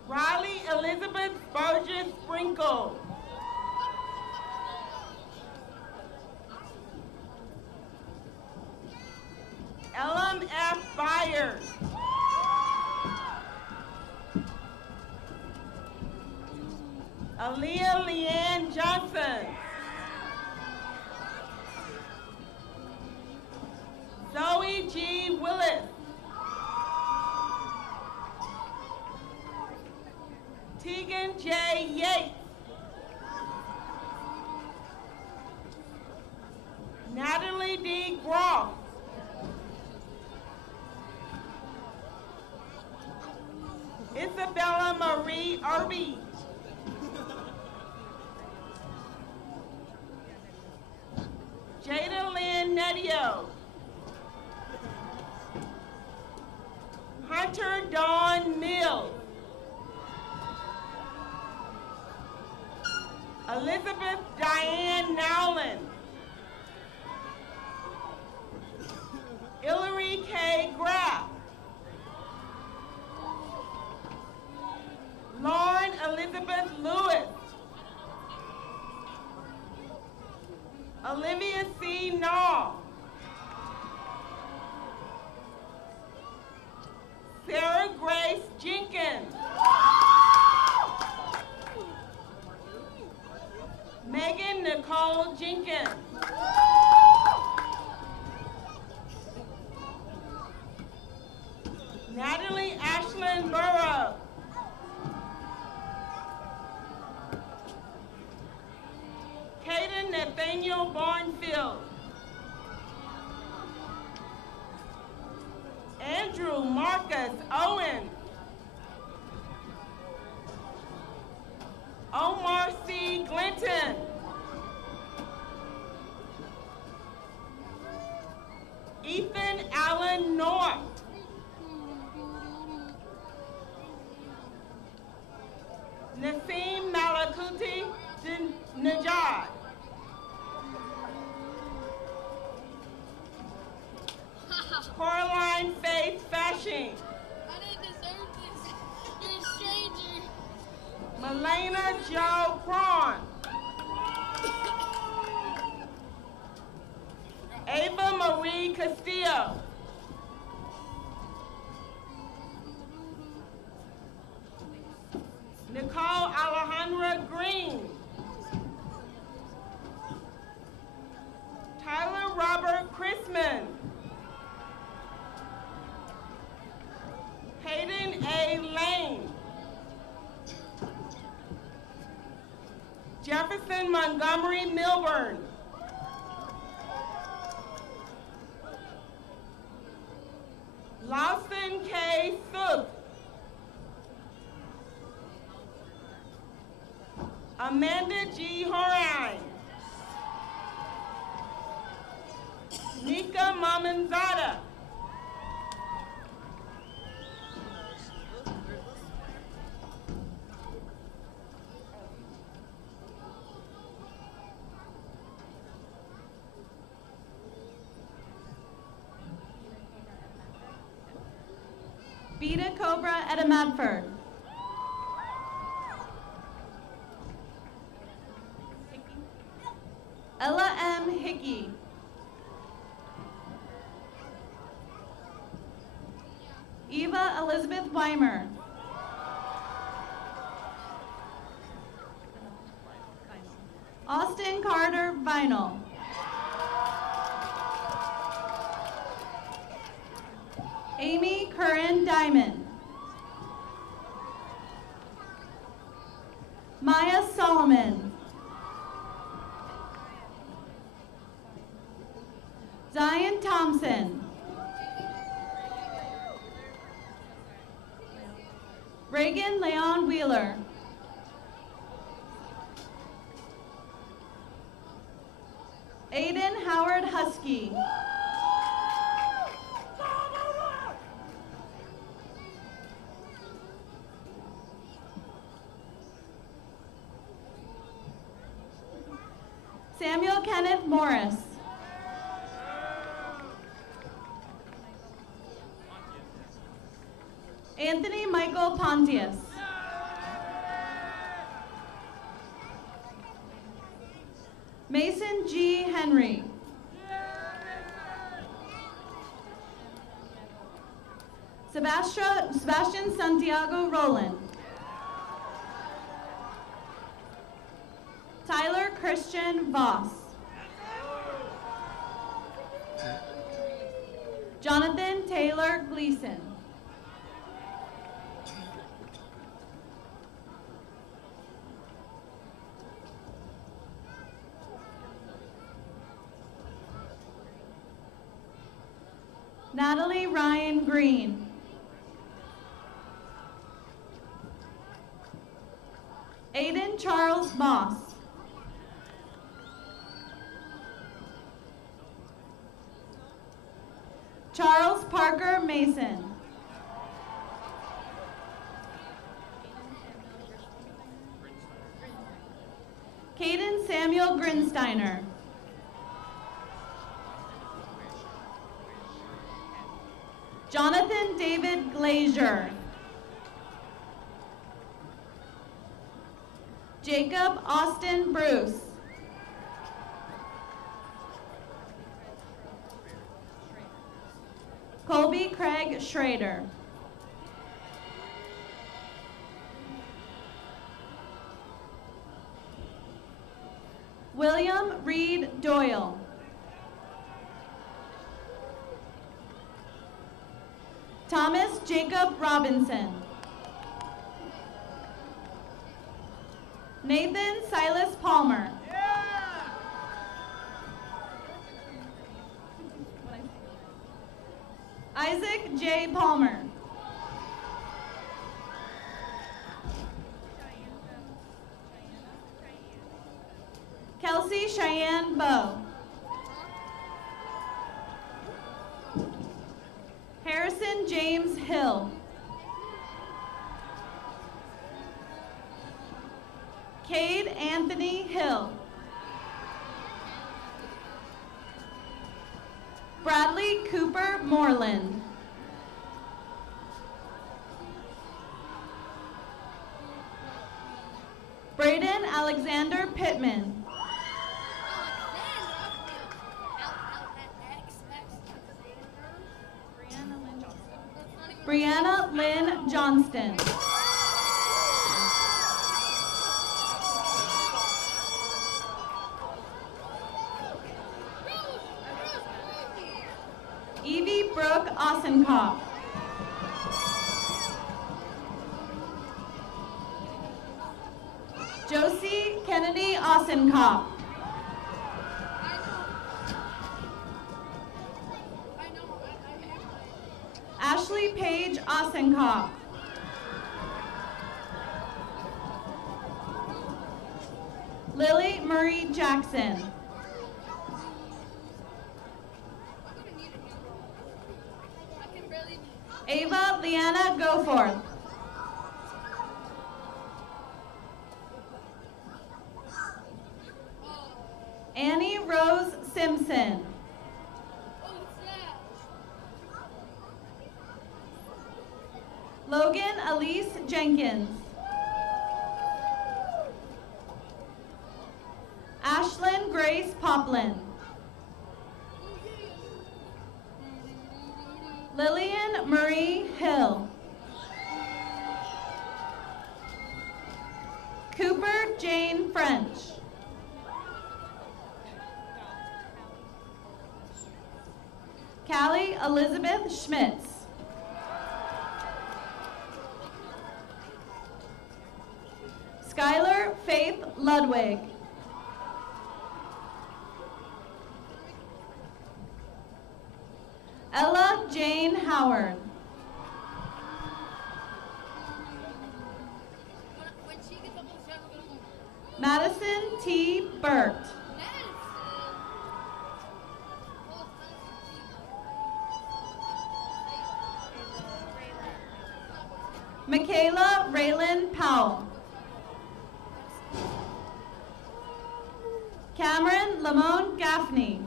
Riley Elizabeth Burgess Sprinkle. Ellen F. Byers. Aaliyah Leanne Johnson. Zoe G. Willis. Tegan J. Yates. Natalie D. Groff. Isabella Marie Irby. Jada Lynn Nedio. Hunter Dawn Mills. Elizabeth Diane Nowlin. Hillary K. Graff. Lauren Elizabeth Lewis. Olivia C. Naw. Sarah Grace Jenkins. Megan Nicole Jenkins. Natalie Ashlyn Burrow. Caden Nathaniel Barnfield. Andrew Marcus Owen. Omar C. Glinton. Ethan Allen North. Nassim Malakuti Najad. Coraline Faith Fashing. I didn't deserve this. You're a stranger. Melena Jo Cron. Ava Marie Castillo. Nicole Alejandra Green. Tyler Robert Chrisman. Hayden A. Lane. Jefferson Montgomery Milburn. Lawson K. Sook. Amanda G. Horine. Nika Mamanzada. Beta Cobra Etta Madford. Ella M. Hickey. Eva Elizabeth Weimer. Austin Carter Vinyl. Amy Curran Diamond. Maya Solomon. Zion Thompson. Reagan Leon Wheeler. Aiden Howard Husky. Samuel Kenneth Morris. Anthony Michael Pontius. Mason G. Henry. Sebastian Santiago Rowland. Tyler Christian Voss. Jonathan Taylor Gleason. Natalie Ryan Green. Aiden Charles Moss. Charles Parker Mason. Caden Samuel Grinsteiner. Jonathan David Glazier. Jacob Austin Bruce. Colby Craig Schrader. William Reed Doyle. Thomas Jacob Robinson. Nathan Silas Palmer. Isaac J. Palmer. Kelsey Cheyenne Bowe. Harrison James Hill. Cade Anthony Hill. Bradley Cooper Moreland. Braden Alexander Pittman. Brianna Lynn Johnston. Evie Brooke Ossenkopf. Josie Kennedy Ossenkopf. Ashley Paige Ossenkopf. Lily Marie Jackson. Ava Leanna Goforth. Annie Rose Simpson. Logan Elise Jenkins. Ashlyn Grace Poplin. Lillian Marie Hill. Cooper Jane French. Callie Elizabeth Schmitz. Skylar Faith Ludwig. Ella Jane Howard. Madison T. Burt. Michaela Raylan Powell. Cameron Lamone Gaffney.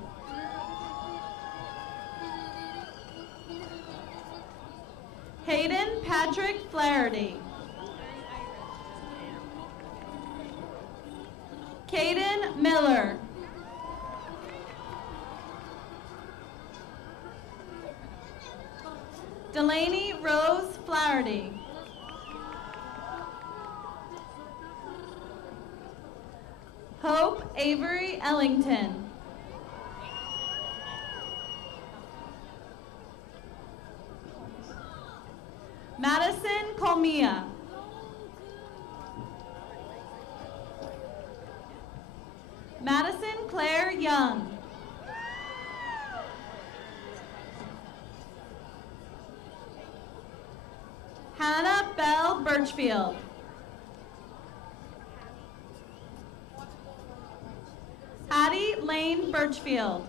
Hayden Patrick Flaherty. Caden Miller. Delaney Rose Flaherty. Hope Avery Ellington. Madison Colmia. Madison Claire Young. Hannah Bell Birchfield. Hattie Lane Birchfield.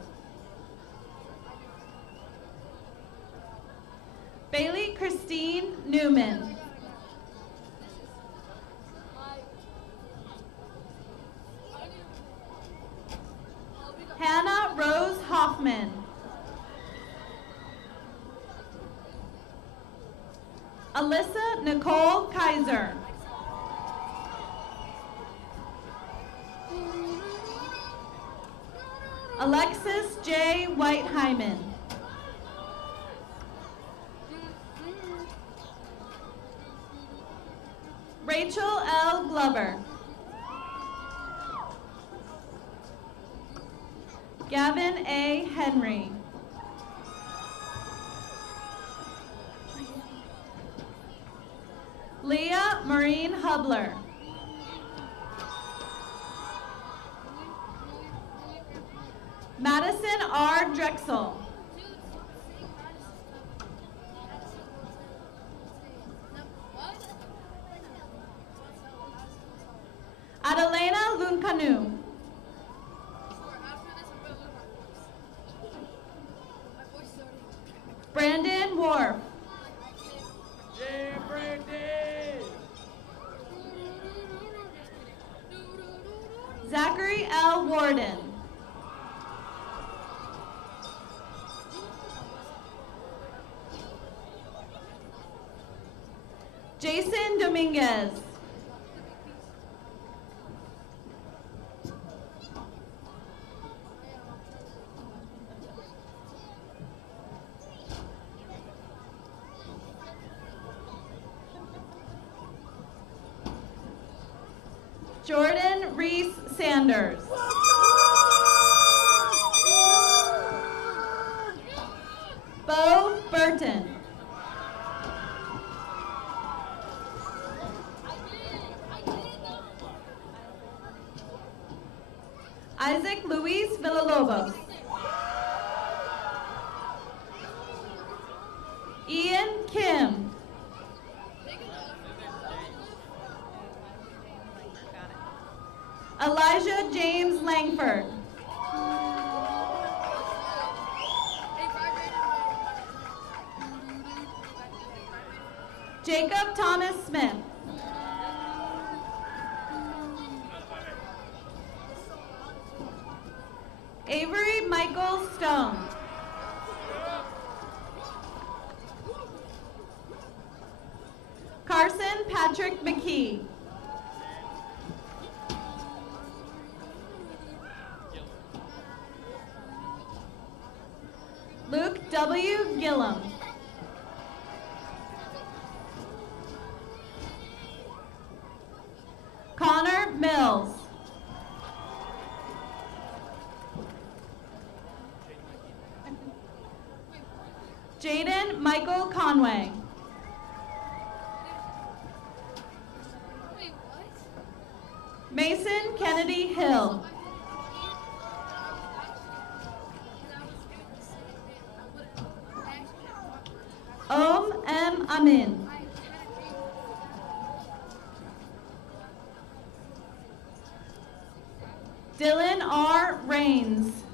Bailey Christine Newman. Hannah Rose Hoffman. Alyssa Nicole Kaiser. Alexis J. White-Hyman. Rachel L. Glover. Gavin A. Henry. Leah Maureen Hubler. Madison R. Drexel. Jason Dominguez. Jordan Reese Sanders. Bo Burton. Isaac Luis Villalobos. Ian Kim. Elijah James Langford. Jacob Thomas Smith. Avery Michael Stone. Carson Patrick McKee. Luke W. Gillum. Connor Mills. Jaden Michael Conway. Wait, what? Mason Kennedy Hill. M. Amin. Dylan R. Rains.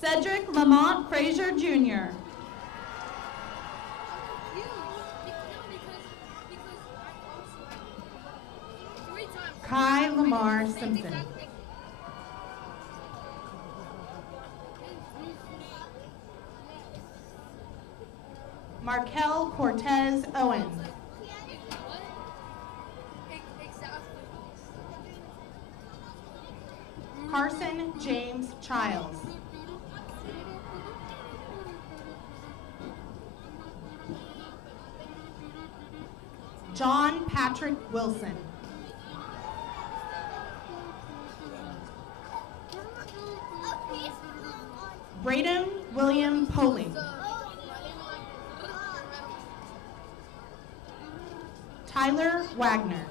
Cedric Lamont Frazier Jr. Kai Lamar Simpson. Markel Cortez Owen. Carson James Childs. John Patrick Wilson. Braden William Poling. Tyler Wagner.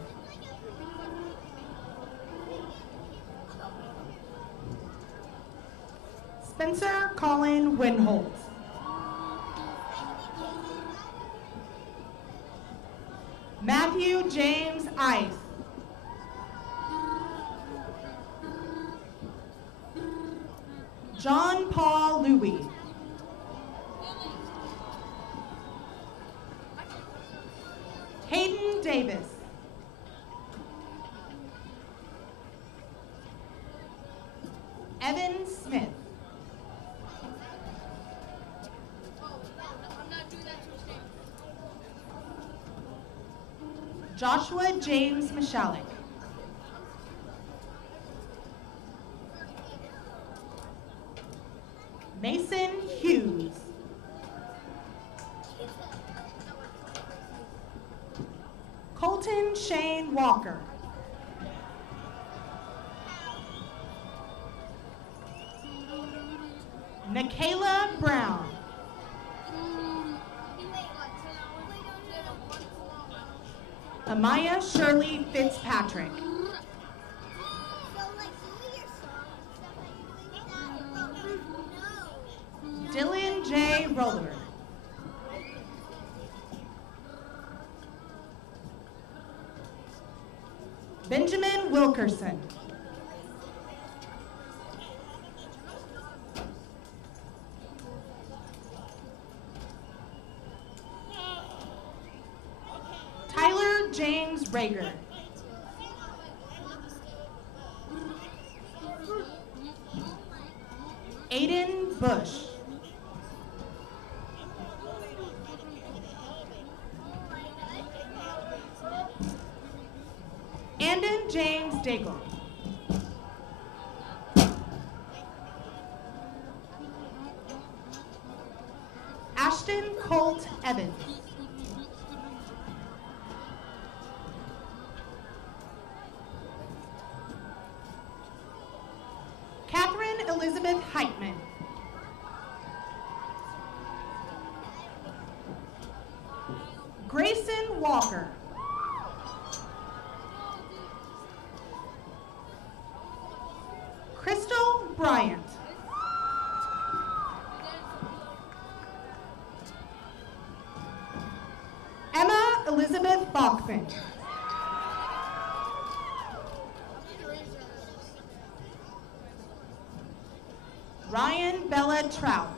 Spencer Colin Winholt. Matthew James Ice. John Paul Louis. Hayden Davis. Evan Smith. Joshua James Michalik. Mason Hughes. Colton Shane Walker. Michaela Brown. Amaya Shirley Fitzpatrick. Dylan J. Roller. Benjamin Wilkerson. Tyler James Rager. Aiden Bush. James Daigle. Ashton Colt Evans. Catherine Elizabeth Heitman. Grayson Walker. Crystal Bryant. Emma Elizabeth Bachman. Ryan Bella Trout.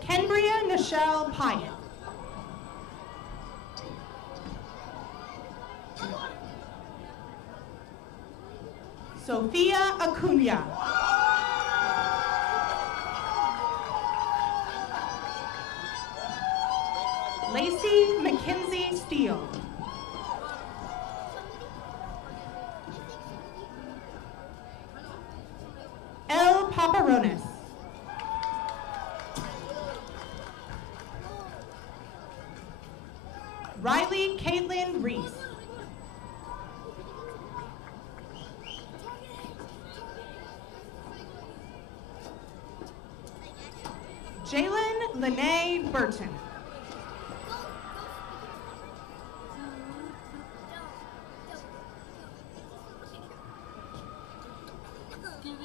Kenbria Nichelle Pyatt. Sophia Acuna. Lacey McKenzie Steele. El Paparonis. Riley Caitlin Reese. Jalen Lene Burton.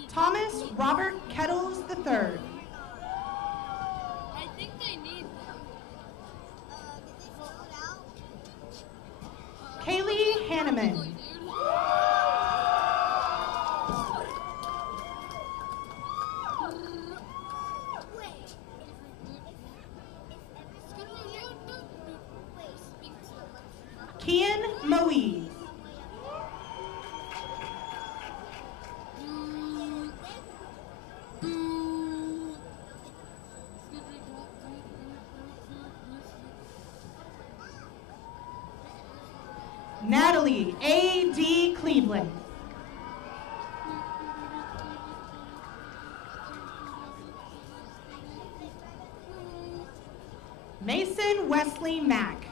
Thomas Robert Kettles III. I think they need them. Did they fill it out? Kaylee Hanneman. Kian Moise. Natalie A.D. Cleveland. Mason Wesley Mack.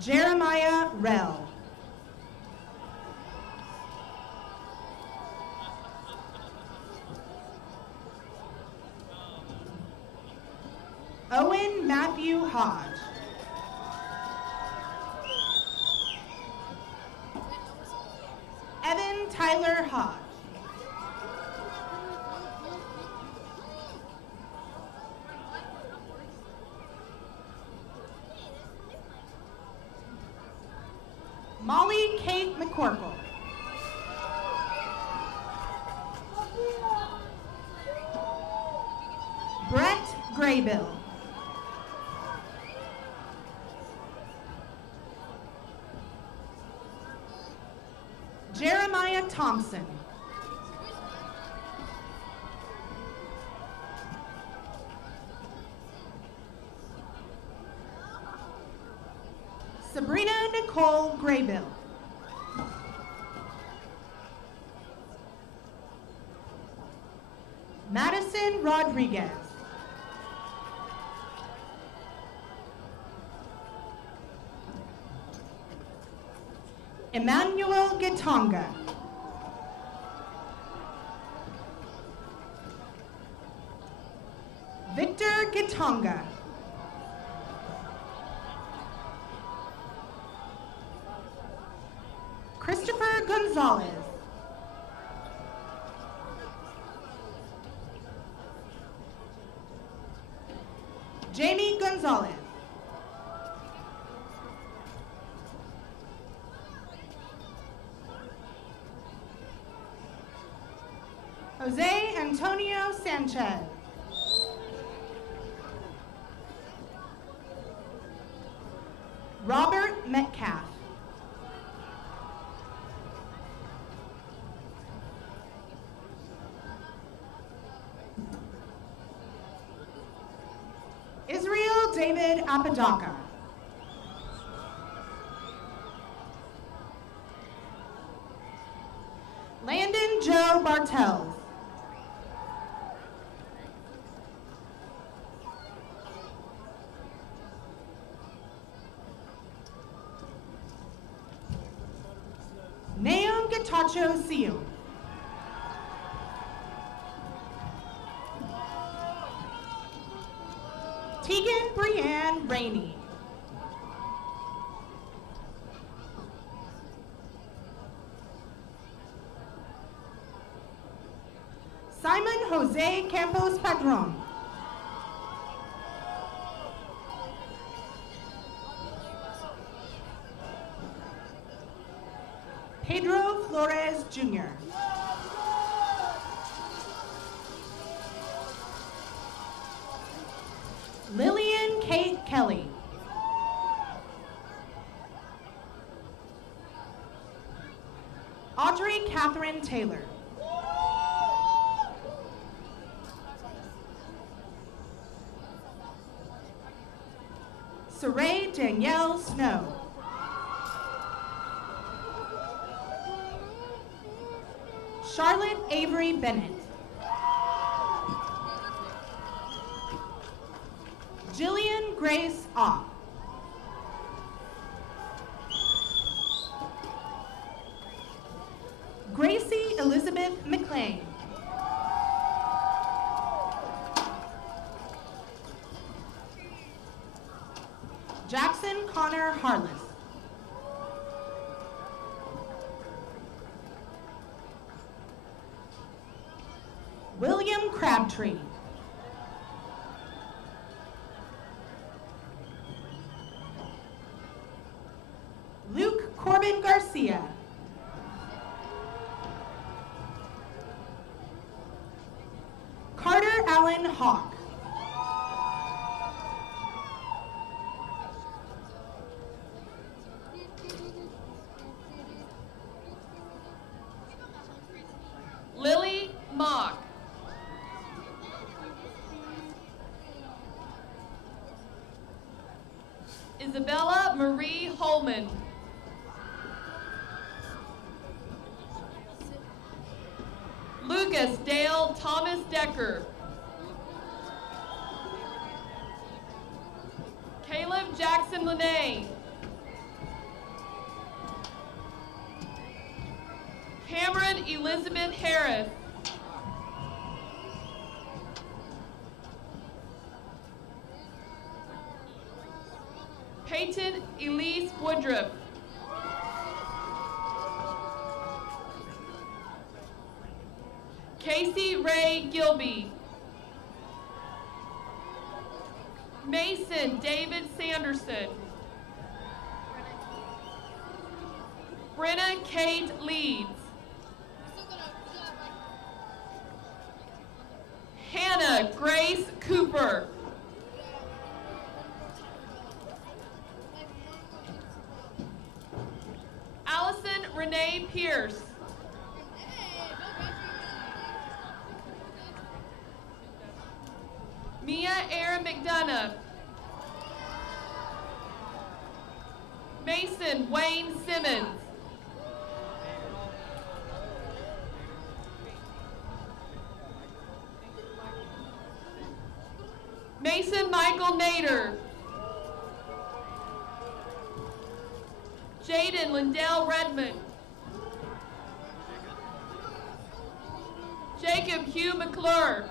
Jeremiah Rell. Owen Matthew Hodge. Evan Tyler Hodge. Molly Kate McCorkle. Brett Graybill. Jeremiah Thompson. Sabrina Nicole Graybill. Madison Rodriguez. Emmanuel Gitonga. Victor Gitonga. Christopher Gonzalez. Jamie Gonzalez. Jose Antonio Sanchez. Robert Metcalf. David Apodaca. Landon Joe Bartels. Naum Getacho Sium. Tegan Brianne Rainey. Simon Jose Campos Padron. Pedro Flores Jr. Lillian Kate Kelly. Audrey Catherine Taylor. Saray Danielle Snow. Charlotte Avery Bennett. Jillian Grace Ock. Gracie Elizabeth McLean. Jackson Connor Harless. William Crabtree. Luke Corbin Garcia. Carter Allen Hawk. Lily Mock. Isabella Marie Holman. Lucas Dale Thomas Decker. Caleb Jackson Lene. Cameron Elizabeth Harris. Peyton Elise Woodruff. Casey Ray Gilby. Mason David Sanderson. Brenna Kate Leeds. Hannah Grace Cooper. Allison Renee Pierce. Mia Aaron McDonough. Mason Wayne Simmons. Mason Michael Nader. Jaden Lindell Redmond. Jacob Hugh McClure.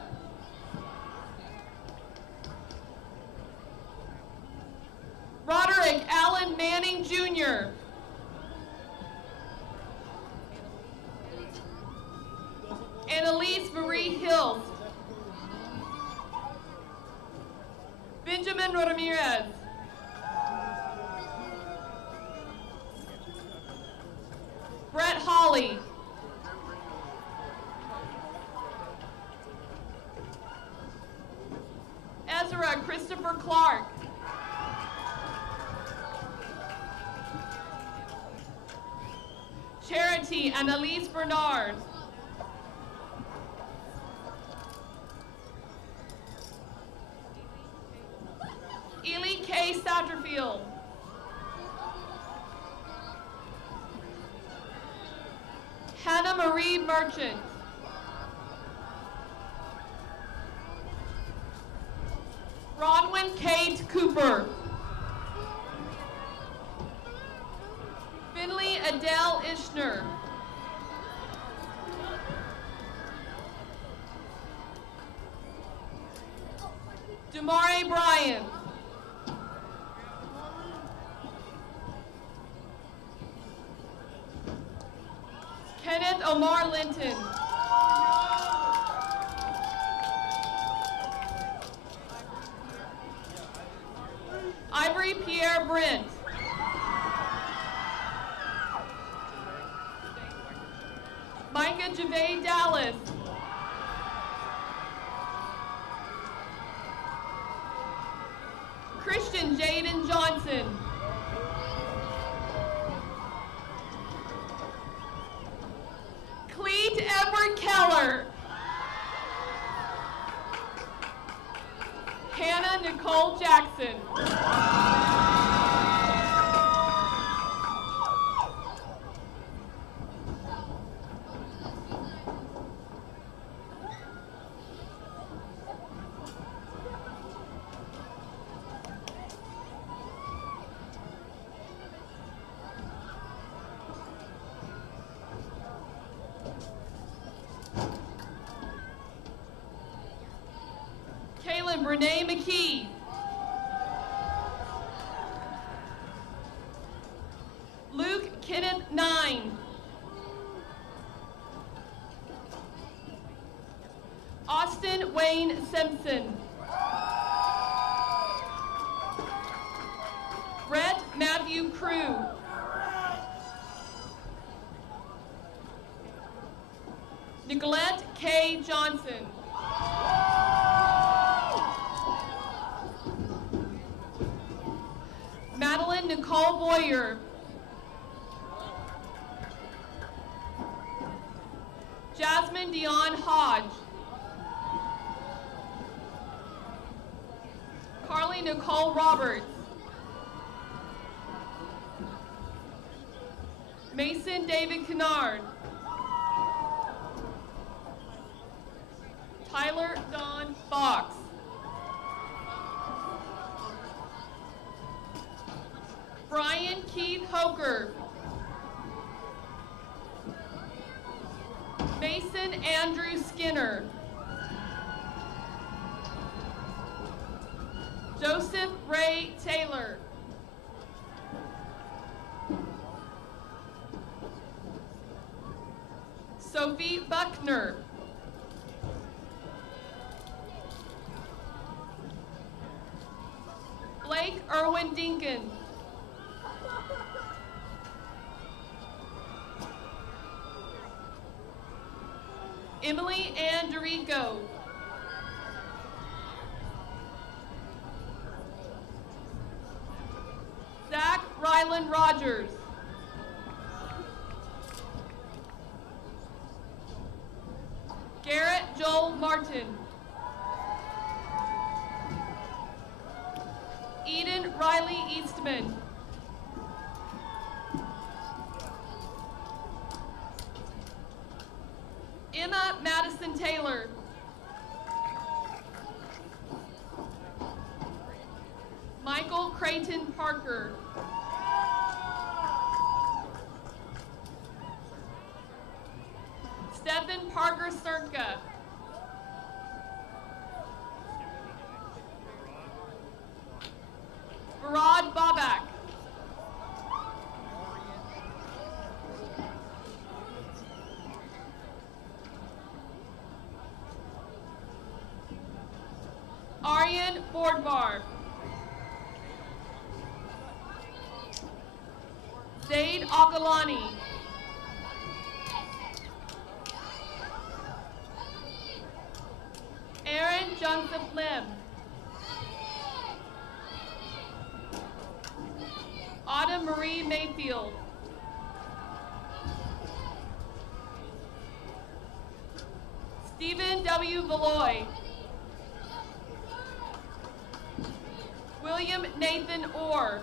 Roderick Allen Manning Jr. Annalise Marie Hills. Benjamin Ramirez. Brett Hawley. Ezra Christopher Clark. Charity Annalise Bernard. Eli Steele. Hannah Marie Merchant. Bronwyn Kate Cooper. Finley Adele Ishner. Damare Bryan. Kenneth Omar Linton. Ivory Pierre Brent. Micah Javay Dallas. Christian Jaden Johnson. Cleet Edward Keller. Hannah Nicole Jackson. Kaylin Brene McKee. Luke Kenneth Nine. Austin Wayne Simpson. Brett Matthew Crew. Nicolette K. Johnson. Madeline Nicole Boyer. Jasmine Dion Hodge. Carly Nicole Roberts. Mason David Kennard. Tyler Don Fox. Brian Keith Hoker. Mason Andrew Skinner. Joseph Ray Taylor. Sophie Buckner. Blake Irwin Dinkin. Emily Ann Dorico. Zach Ryland Rogers. Garrett Joel Martin. Eden Riley Eastman. Emma Madison Taylor. Michael Creighton Parker. Stephen Parker Serka. Farad Babak. Aryan Bordvar. Zaid Agalani. Aaron Joseph Lim. Autumn Marie Mayfield. Stephen W. Valoy. William Nathan Orr.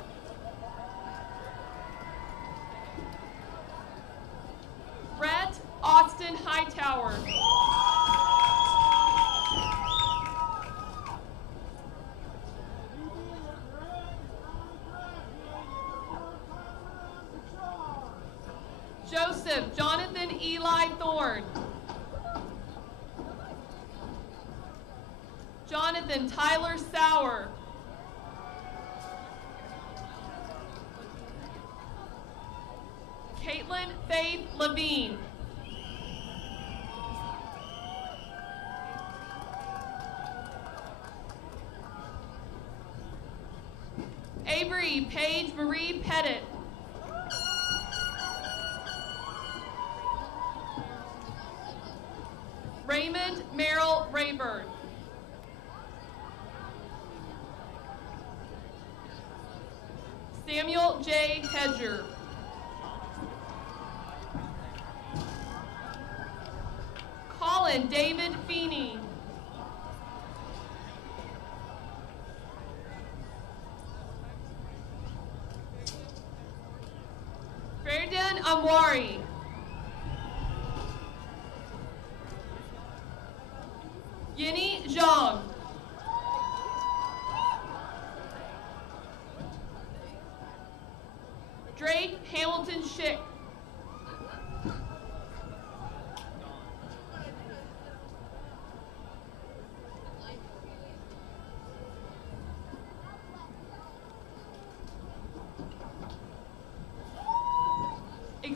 Brett Austin Hightower. Joseph Jonathan Eli Thorne. Jonathan Tyler Sauer. Caitlin Faith Levine. Avery Paige Marie Pettit. Raymond Merrill Rayburn. Samuel J. Hedger. Colin David Feeney. Ferdinand Amwari. Yini Zhang. Drake Hamilton Schick.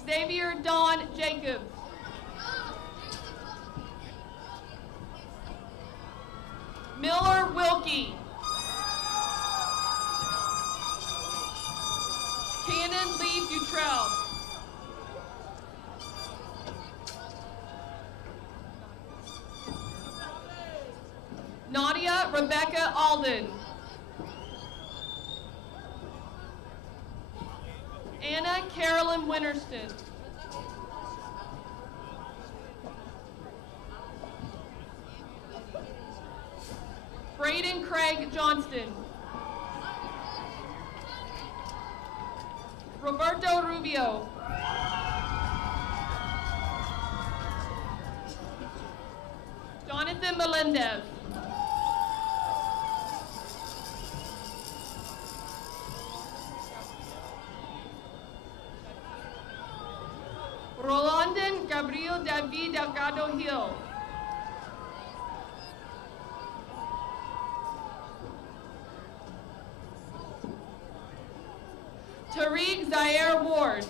Xavier Don Jacobs. Miller Wilkie. Cannon Lee Futrell. Nadia Rebecca Alden. Anna Carolyn Winterston. Braden Craig Johnston. Roberto Rubio. Jonathan Melendez. Rolandon Gabriel David Delgado Hill. Tariq Zaire Ward.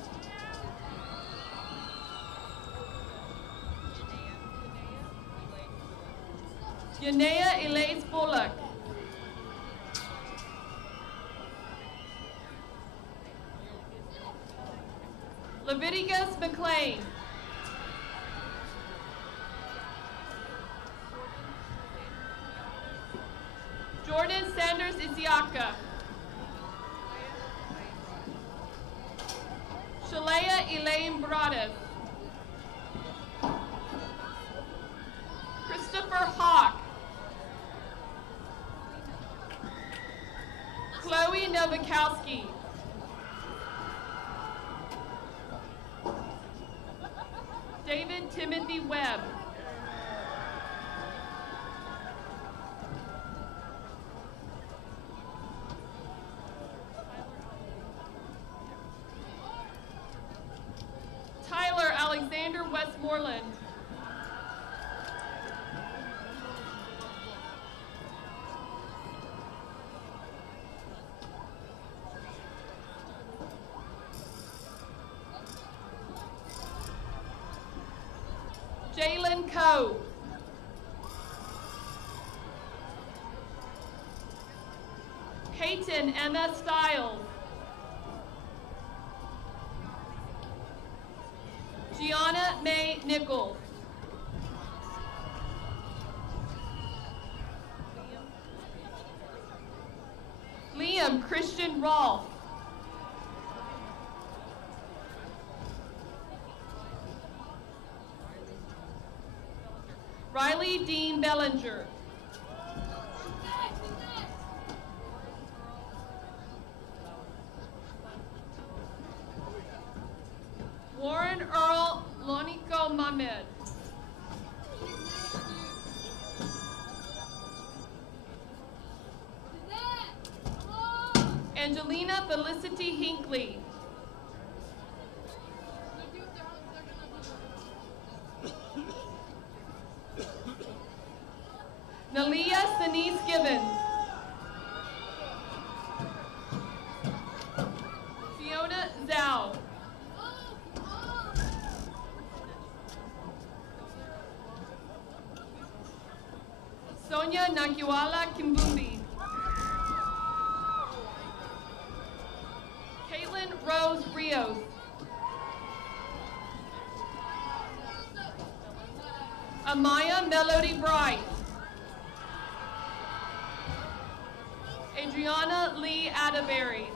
Yanea Elise Bullock. Leviticus McLean. Jordan Sanders Isiaka. Shalea Elaine Broaddus. Christopher Hawk. Chloe Novakowski. David Timothy Webb. Tyler Alexander Westmoreland. Jalen Coe. Peyton Emma Stiles. Gianna May Nichols. Liam Christian Rolfe. Riley Dean Bellinger. Earl Loniko Mahmed. Angelina Felicity Hinckley. Nalia Denise Gibbons. Fiona Zhao. Sonia Nakiwala Kimbumbi. Caitlin Rose Rios. Amaya Melody Bright. Adriana Lee Atterbury.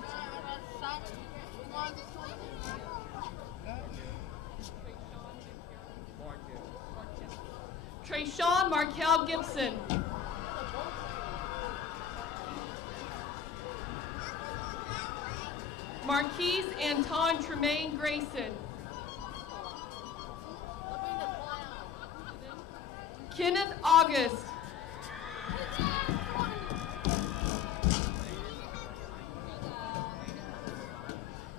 Trayshawn Markel Gibson. Marquise Anton Tremaine Grayson. Kenneth August.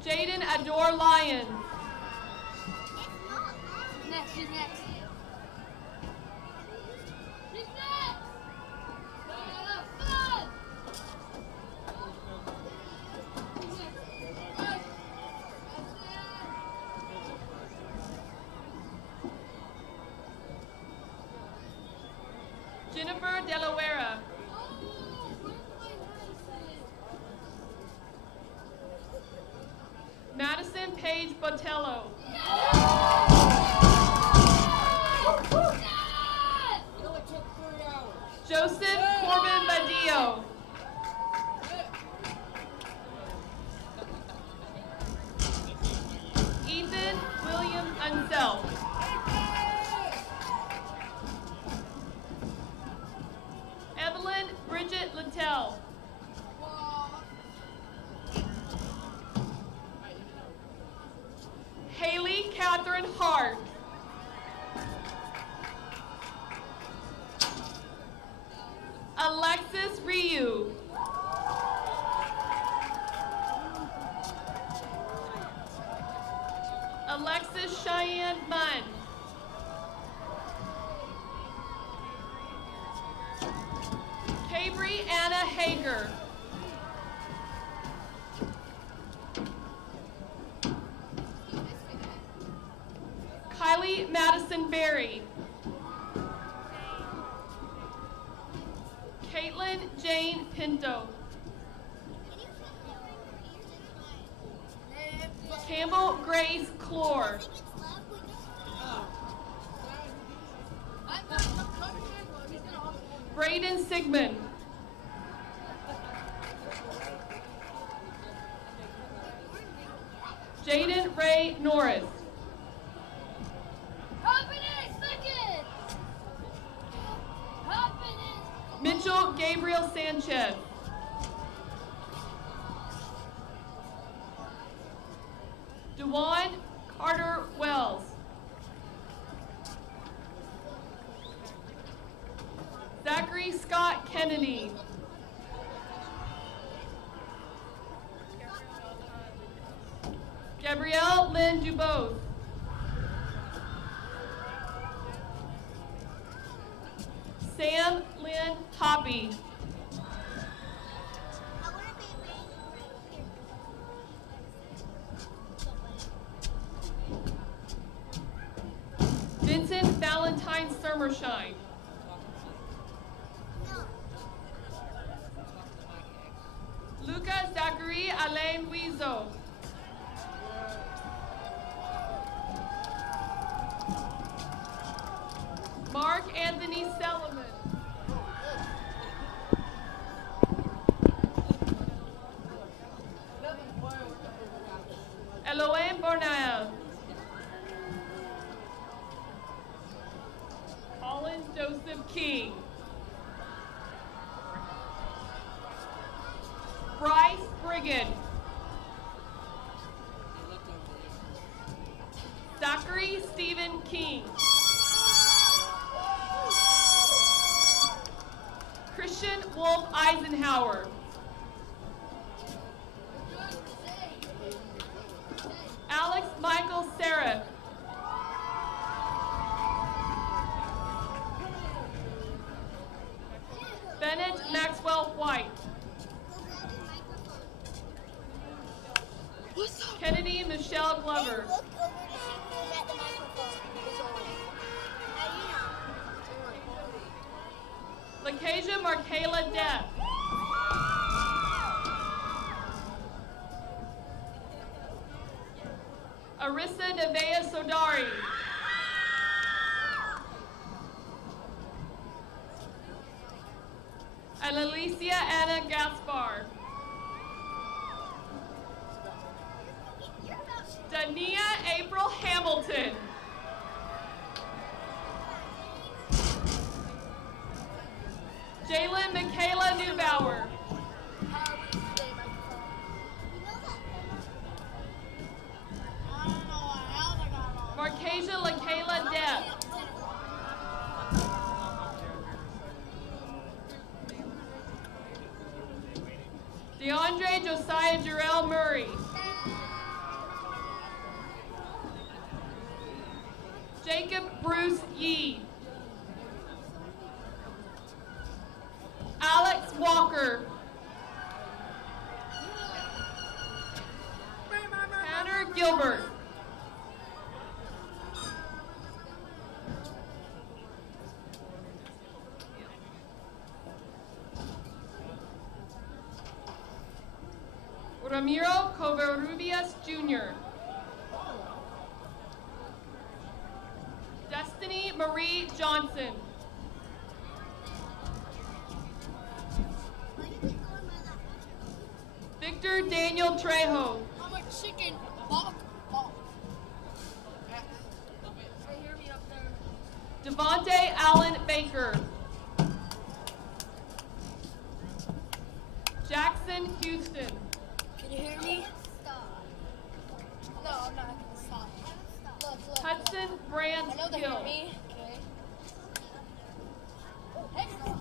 Jaden Adore Lyons. Next, she's next. She's next! Jennifer Delaware. Madison Page Botello. Joseph Corbin Badillo. Ethan William Unseld. Evelyn Bridget Littell. Haley Catherine Hart. Alexis Ryu. Alexis Cheyenne Munn. Cabry Anna Hager. Kylie Madison Berry. Caitlin Jane Pinto. Campbell Grace Clore. Braden Sigmund. Jaden Ray Norris. Mitchell Gabriel Sanchez. DeJuan Carter Wells. Zachary Scott Kennedy. Gabrielle Lynn Dubose. Sam Lynn Hoppy. Vincent Valentine Sermershine. Luca Zachary Alain Wizo. Mark Anthony Sellerman. Eloane Bornell. Colin Joseph King. Bryce Briggan. Zachary Eisenhower. Alex Michael Serif. Bennett Maxwell White. Kennedy Michelle Glover. Lakesia Markayla Depp. Arissa Nevea Sodari. And Alicia Anna Gaspar. Dania April Hamilton. Jalen Michaela Neubauer. Markasia LaKayla Depp. DeAndre Josiah Jarrell Murray. Jacob Bruce Yee. Alex Walker. Tanner Gilbert. Ramiro Covarrubias Jr. Destiny Marie Johnson. Victor Daniel Trejo. I'm a chicken. Bonk, bonk. So hear me up there. Devontae Allen Baker. Jackson Houston. Can you hear me? Stop. No, I'm not gonna stop. Look. Hudson Brand I know they Hill. hear me. Okay. Hey.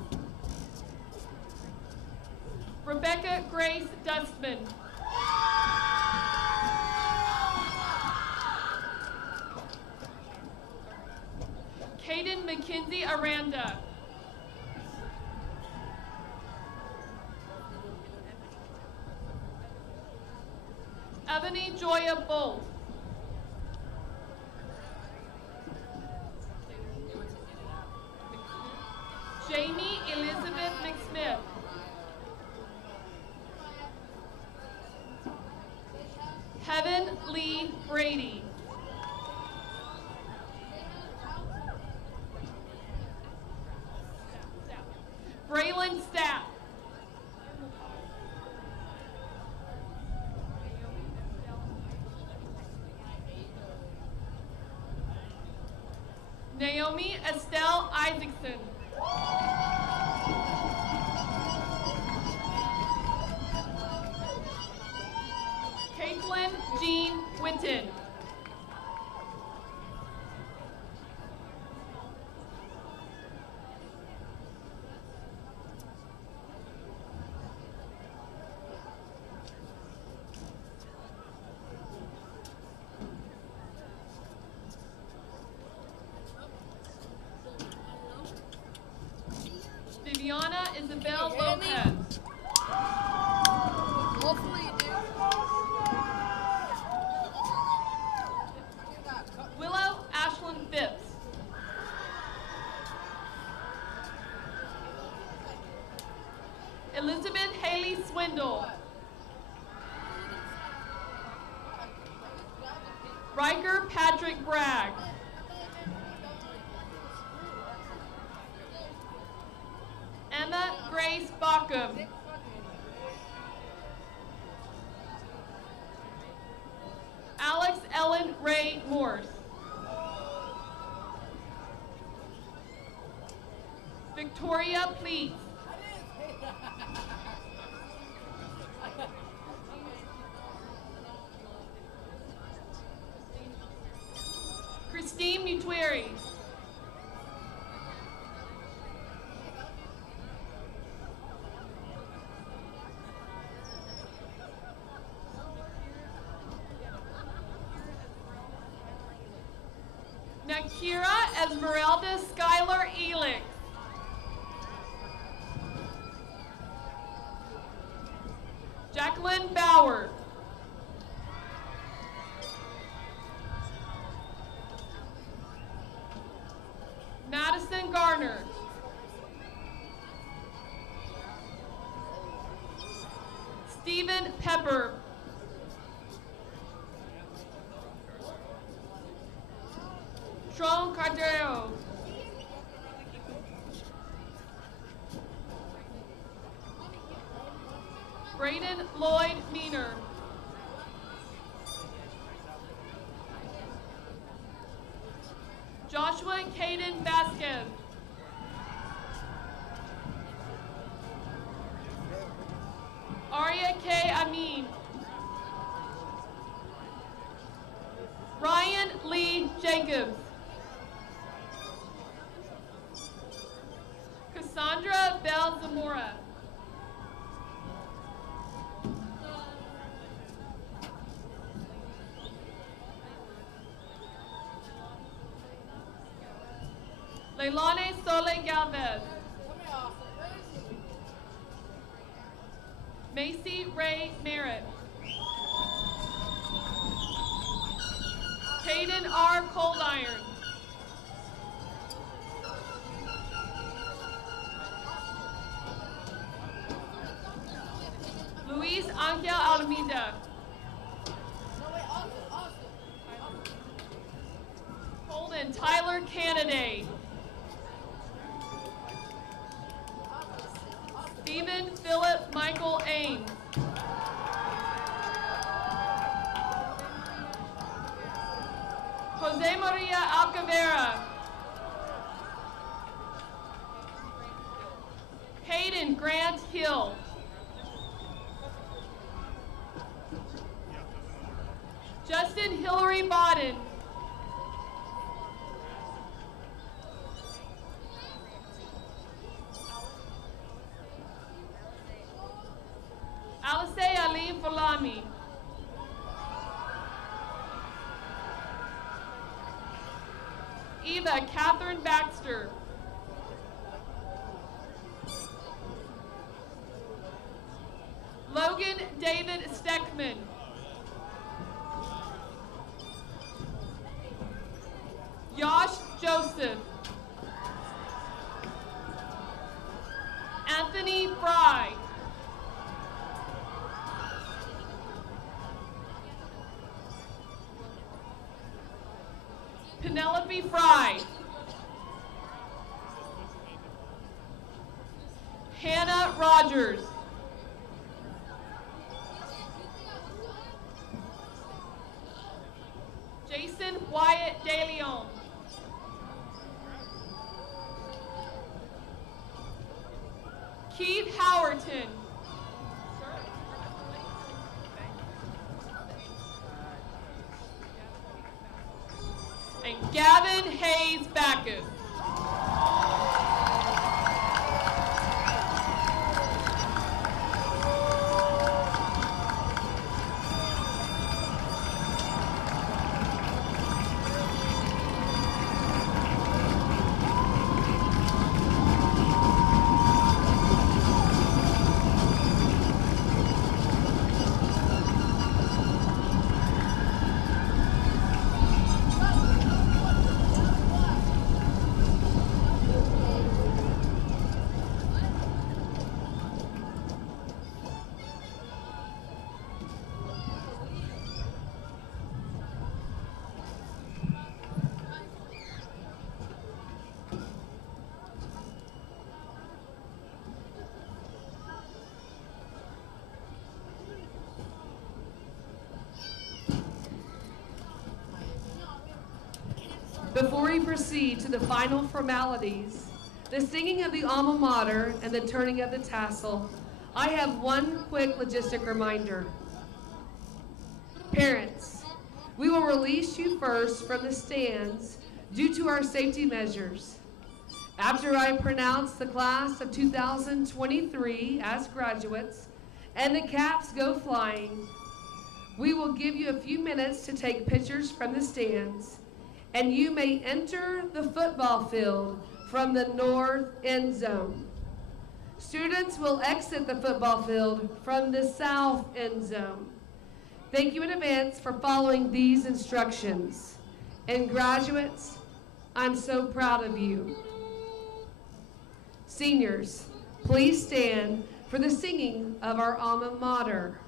Rebecca Grace Dustman. Caden McKenzie Aranda. Ebony Joya Bolt. Jamie Elizabeth McSmith. Heaven Lee Brady. Braylon Stapp. Naomi Estelle Isaacson. Caitlin Jean Witten. Viviana Isabel Lopez. Hopefully you do. Willow Ashland Phipps. Elizabeth Haley Swindle. Riker Patrick Bragg. Emma Grace Bockham. Alex Ellen Ray Morse. Victoria Pleats. Christine Mutweri. Kira Esmeralda Schuyler Elix. Jacqueline Bauer. Madison Garner. Stephen Pepper. Tron Cardero. Braden Lloyd Meaner. Joshua Caden Vasquez. Arya K. Amin. Ryan Lee Jacobs. Cassandra Bell Zamora. Leilani Sole Galvez. Macy Ray Merritt. Hayden R. Coldiron. Luis Angel Almeida. Holden Tyler Canaday. Stephen Philip Michael Ames. Jose Maria Alcavera. Hayden Grant Hill. Justin Hillary Bodden. Alice Ali Falami. Eva Catherine Baxter. Logan David Steckman. Josh Joseph. Anthony Fry. Penelope Fry. Hannah Rogers. Jason Wyatt DeLeon. Keith Howerton. And Gavin Hayes Backus. Before we proceed to the final formalities, the singing of the alma mater and the turning of the tassel, I have one quick logistic reminder. Parents, we will release you first from the stands due to our safety measures. After I pronounce the class of 2023 as graduates and the caps go flying, we will give you a few minutes to take pictures from the stands and you may enter the football field from the north end zone. Students will exit the football field from the south end zone. Thank you in advance for following these instructions. And graduates, I'm so proud of you. Seniors, please stand for the singing of our alma mater.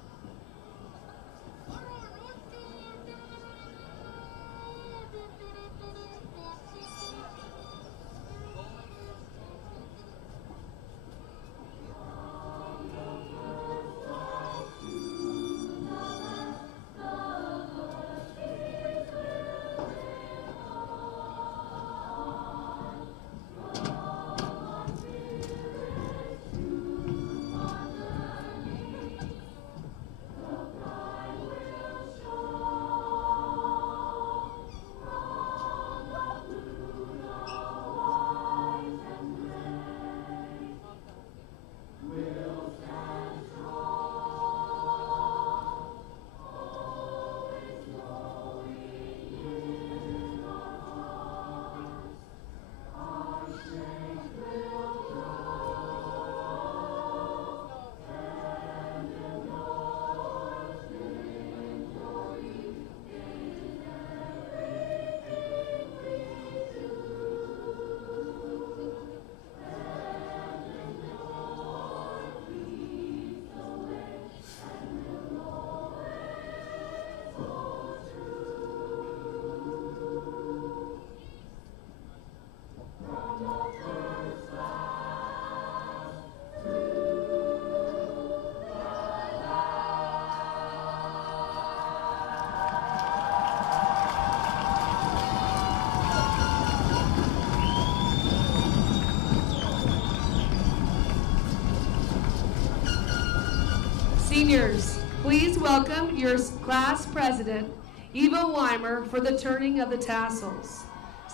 Seniors, please welcome your class president, Eva Weimer, for the turning of the tassels.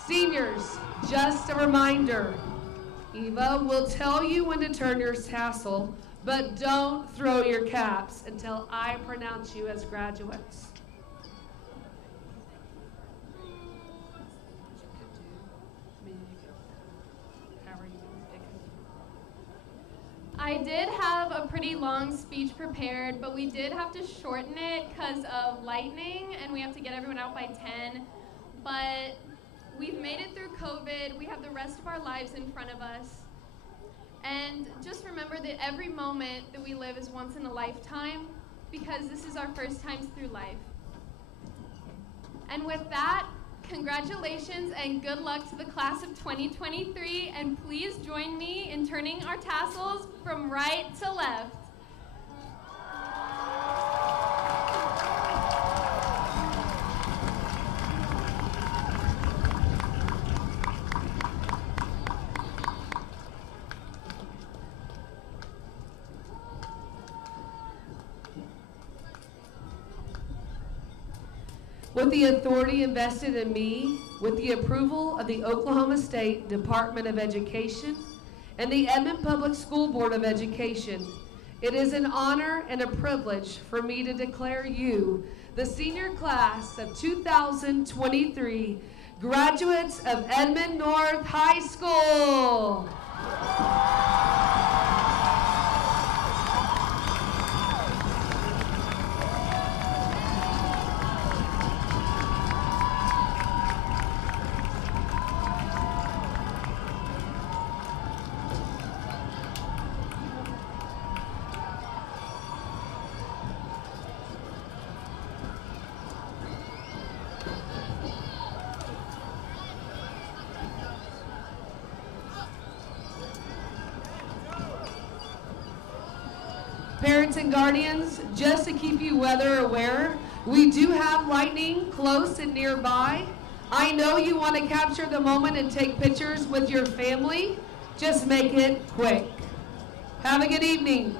Seniors, just a reminder, Eva will tell you when to turn your tassel, but don't throw your caps until I pronounce you as graduates. I did have a pretty long speech prepared, but we did have to shorten it because of lightning, and we have to get everyone out by 10. But we've made it through COVID. We have the rest of our lives in front of us. And just remember that every moment that we live is once in a lifetime, because this is our first times through life. And with that, congratulations and good luck to the class of 2023, and please join me in turning our tassels from right to left. With the authority invested in me, with the approval of the Oklahoma State Department of Education and the Edmond Public School Board of Education, it is an honor and a privilege for me to declare you the senior class of 2023 graduates of Edmond North High School. Parents and guardians, just to keep you weather aware, we do have lightning close and nearby. I know you want to capture the moment and take pictures with your family. Just make it quick. Have a good evening.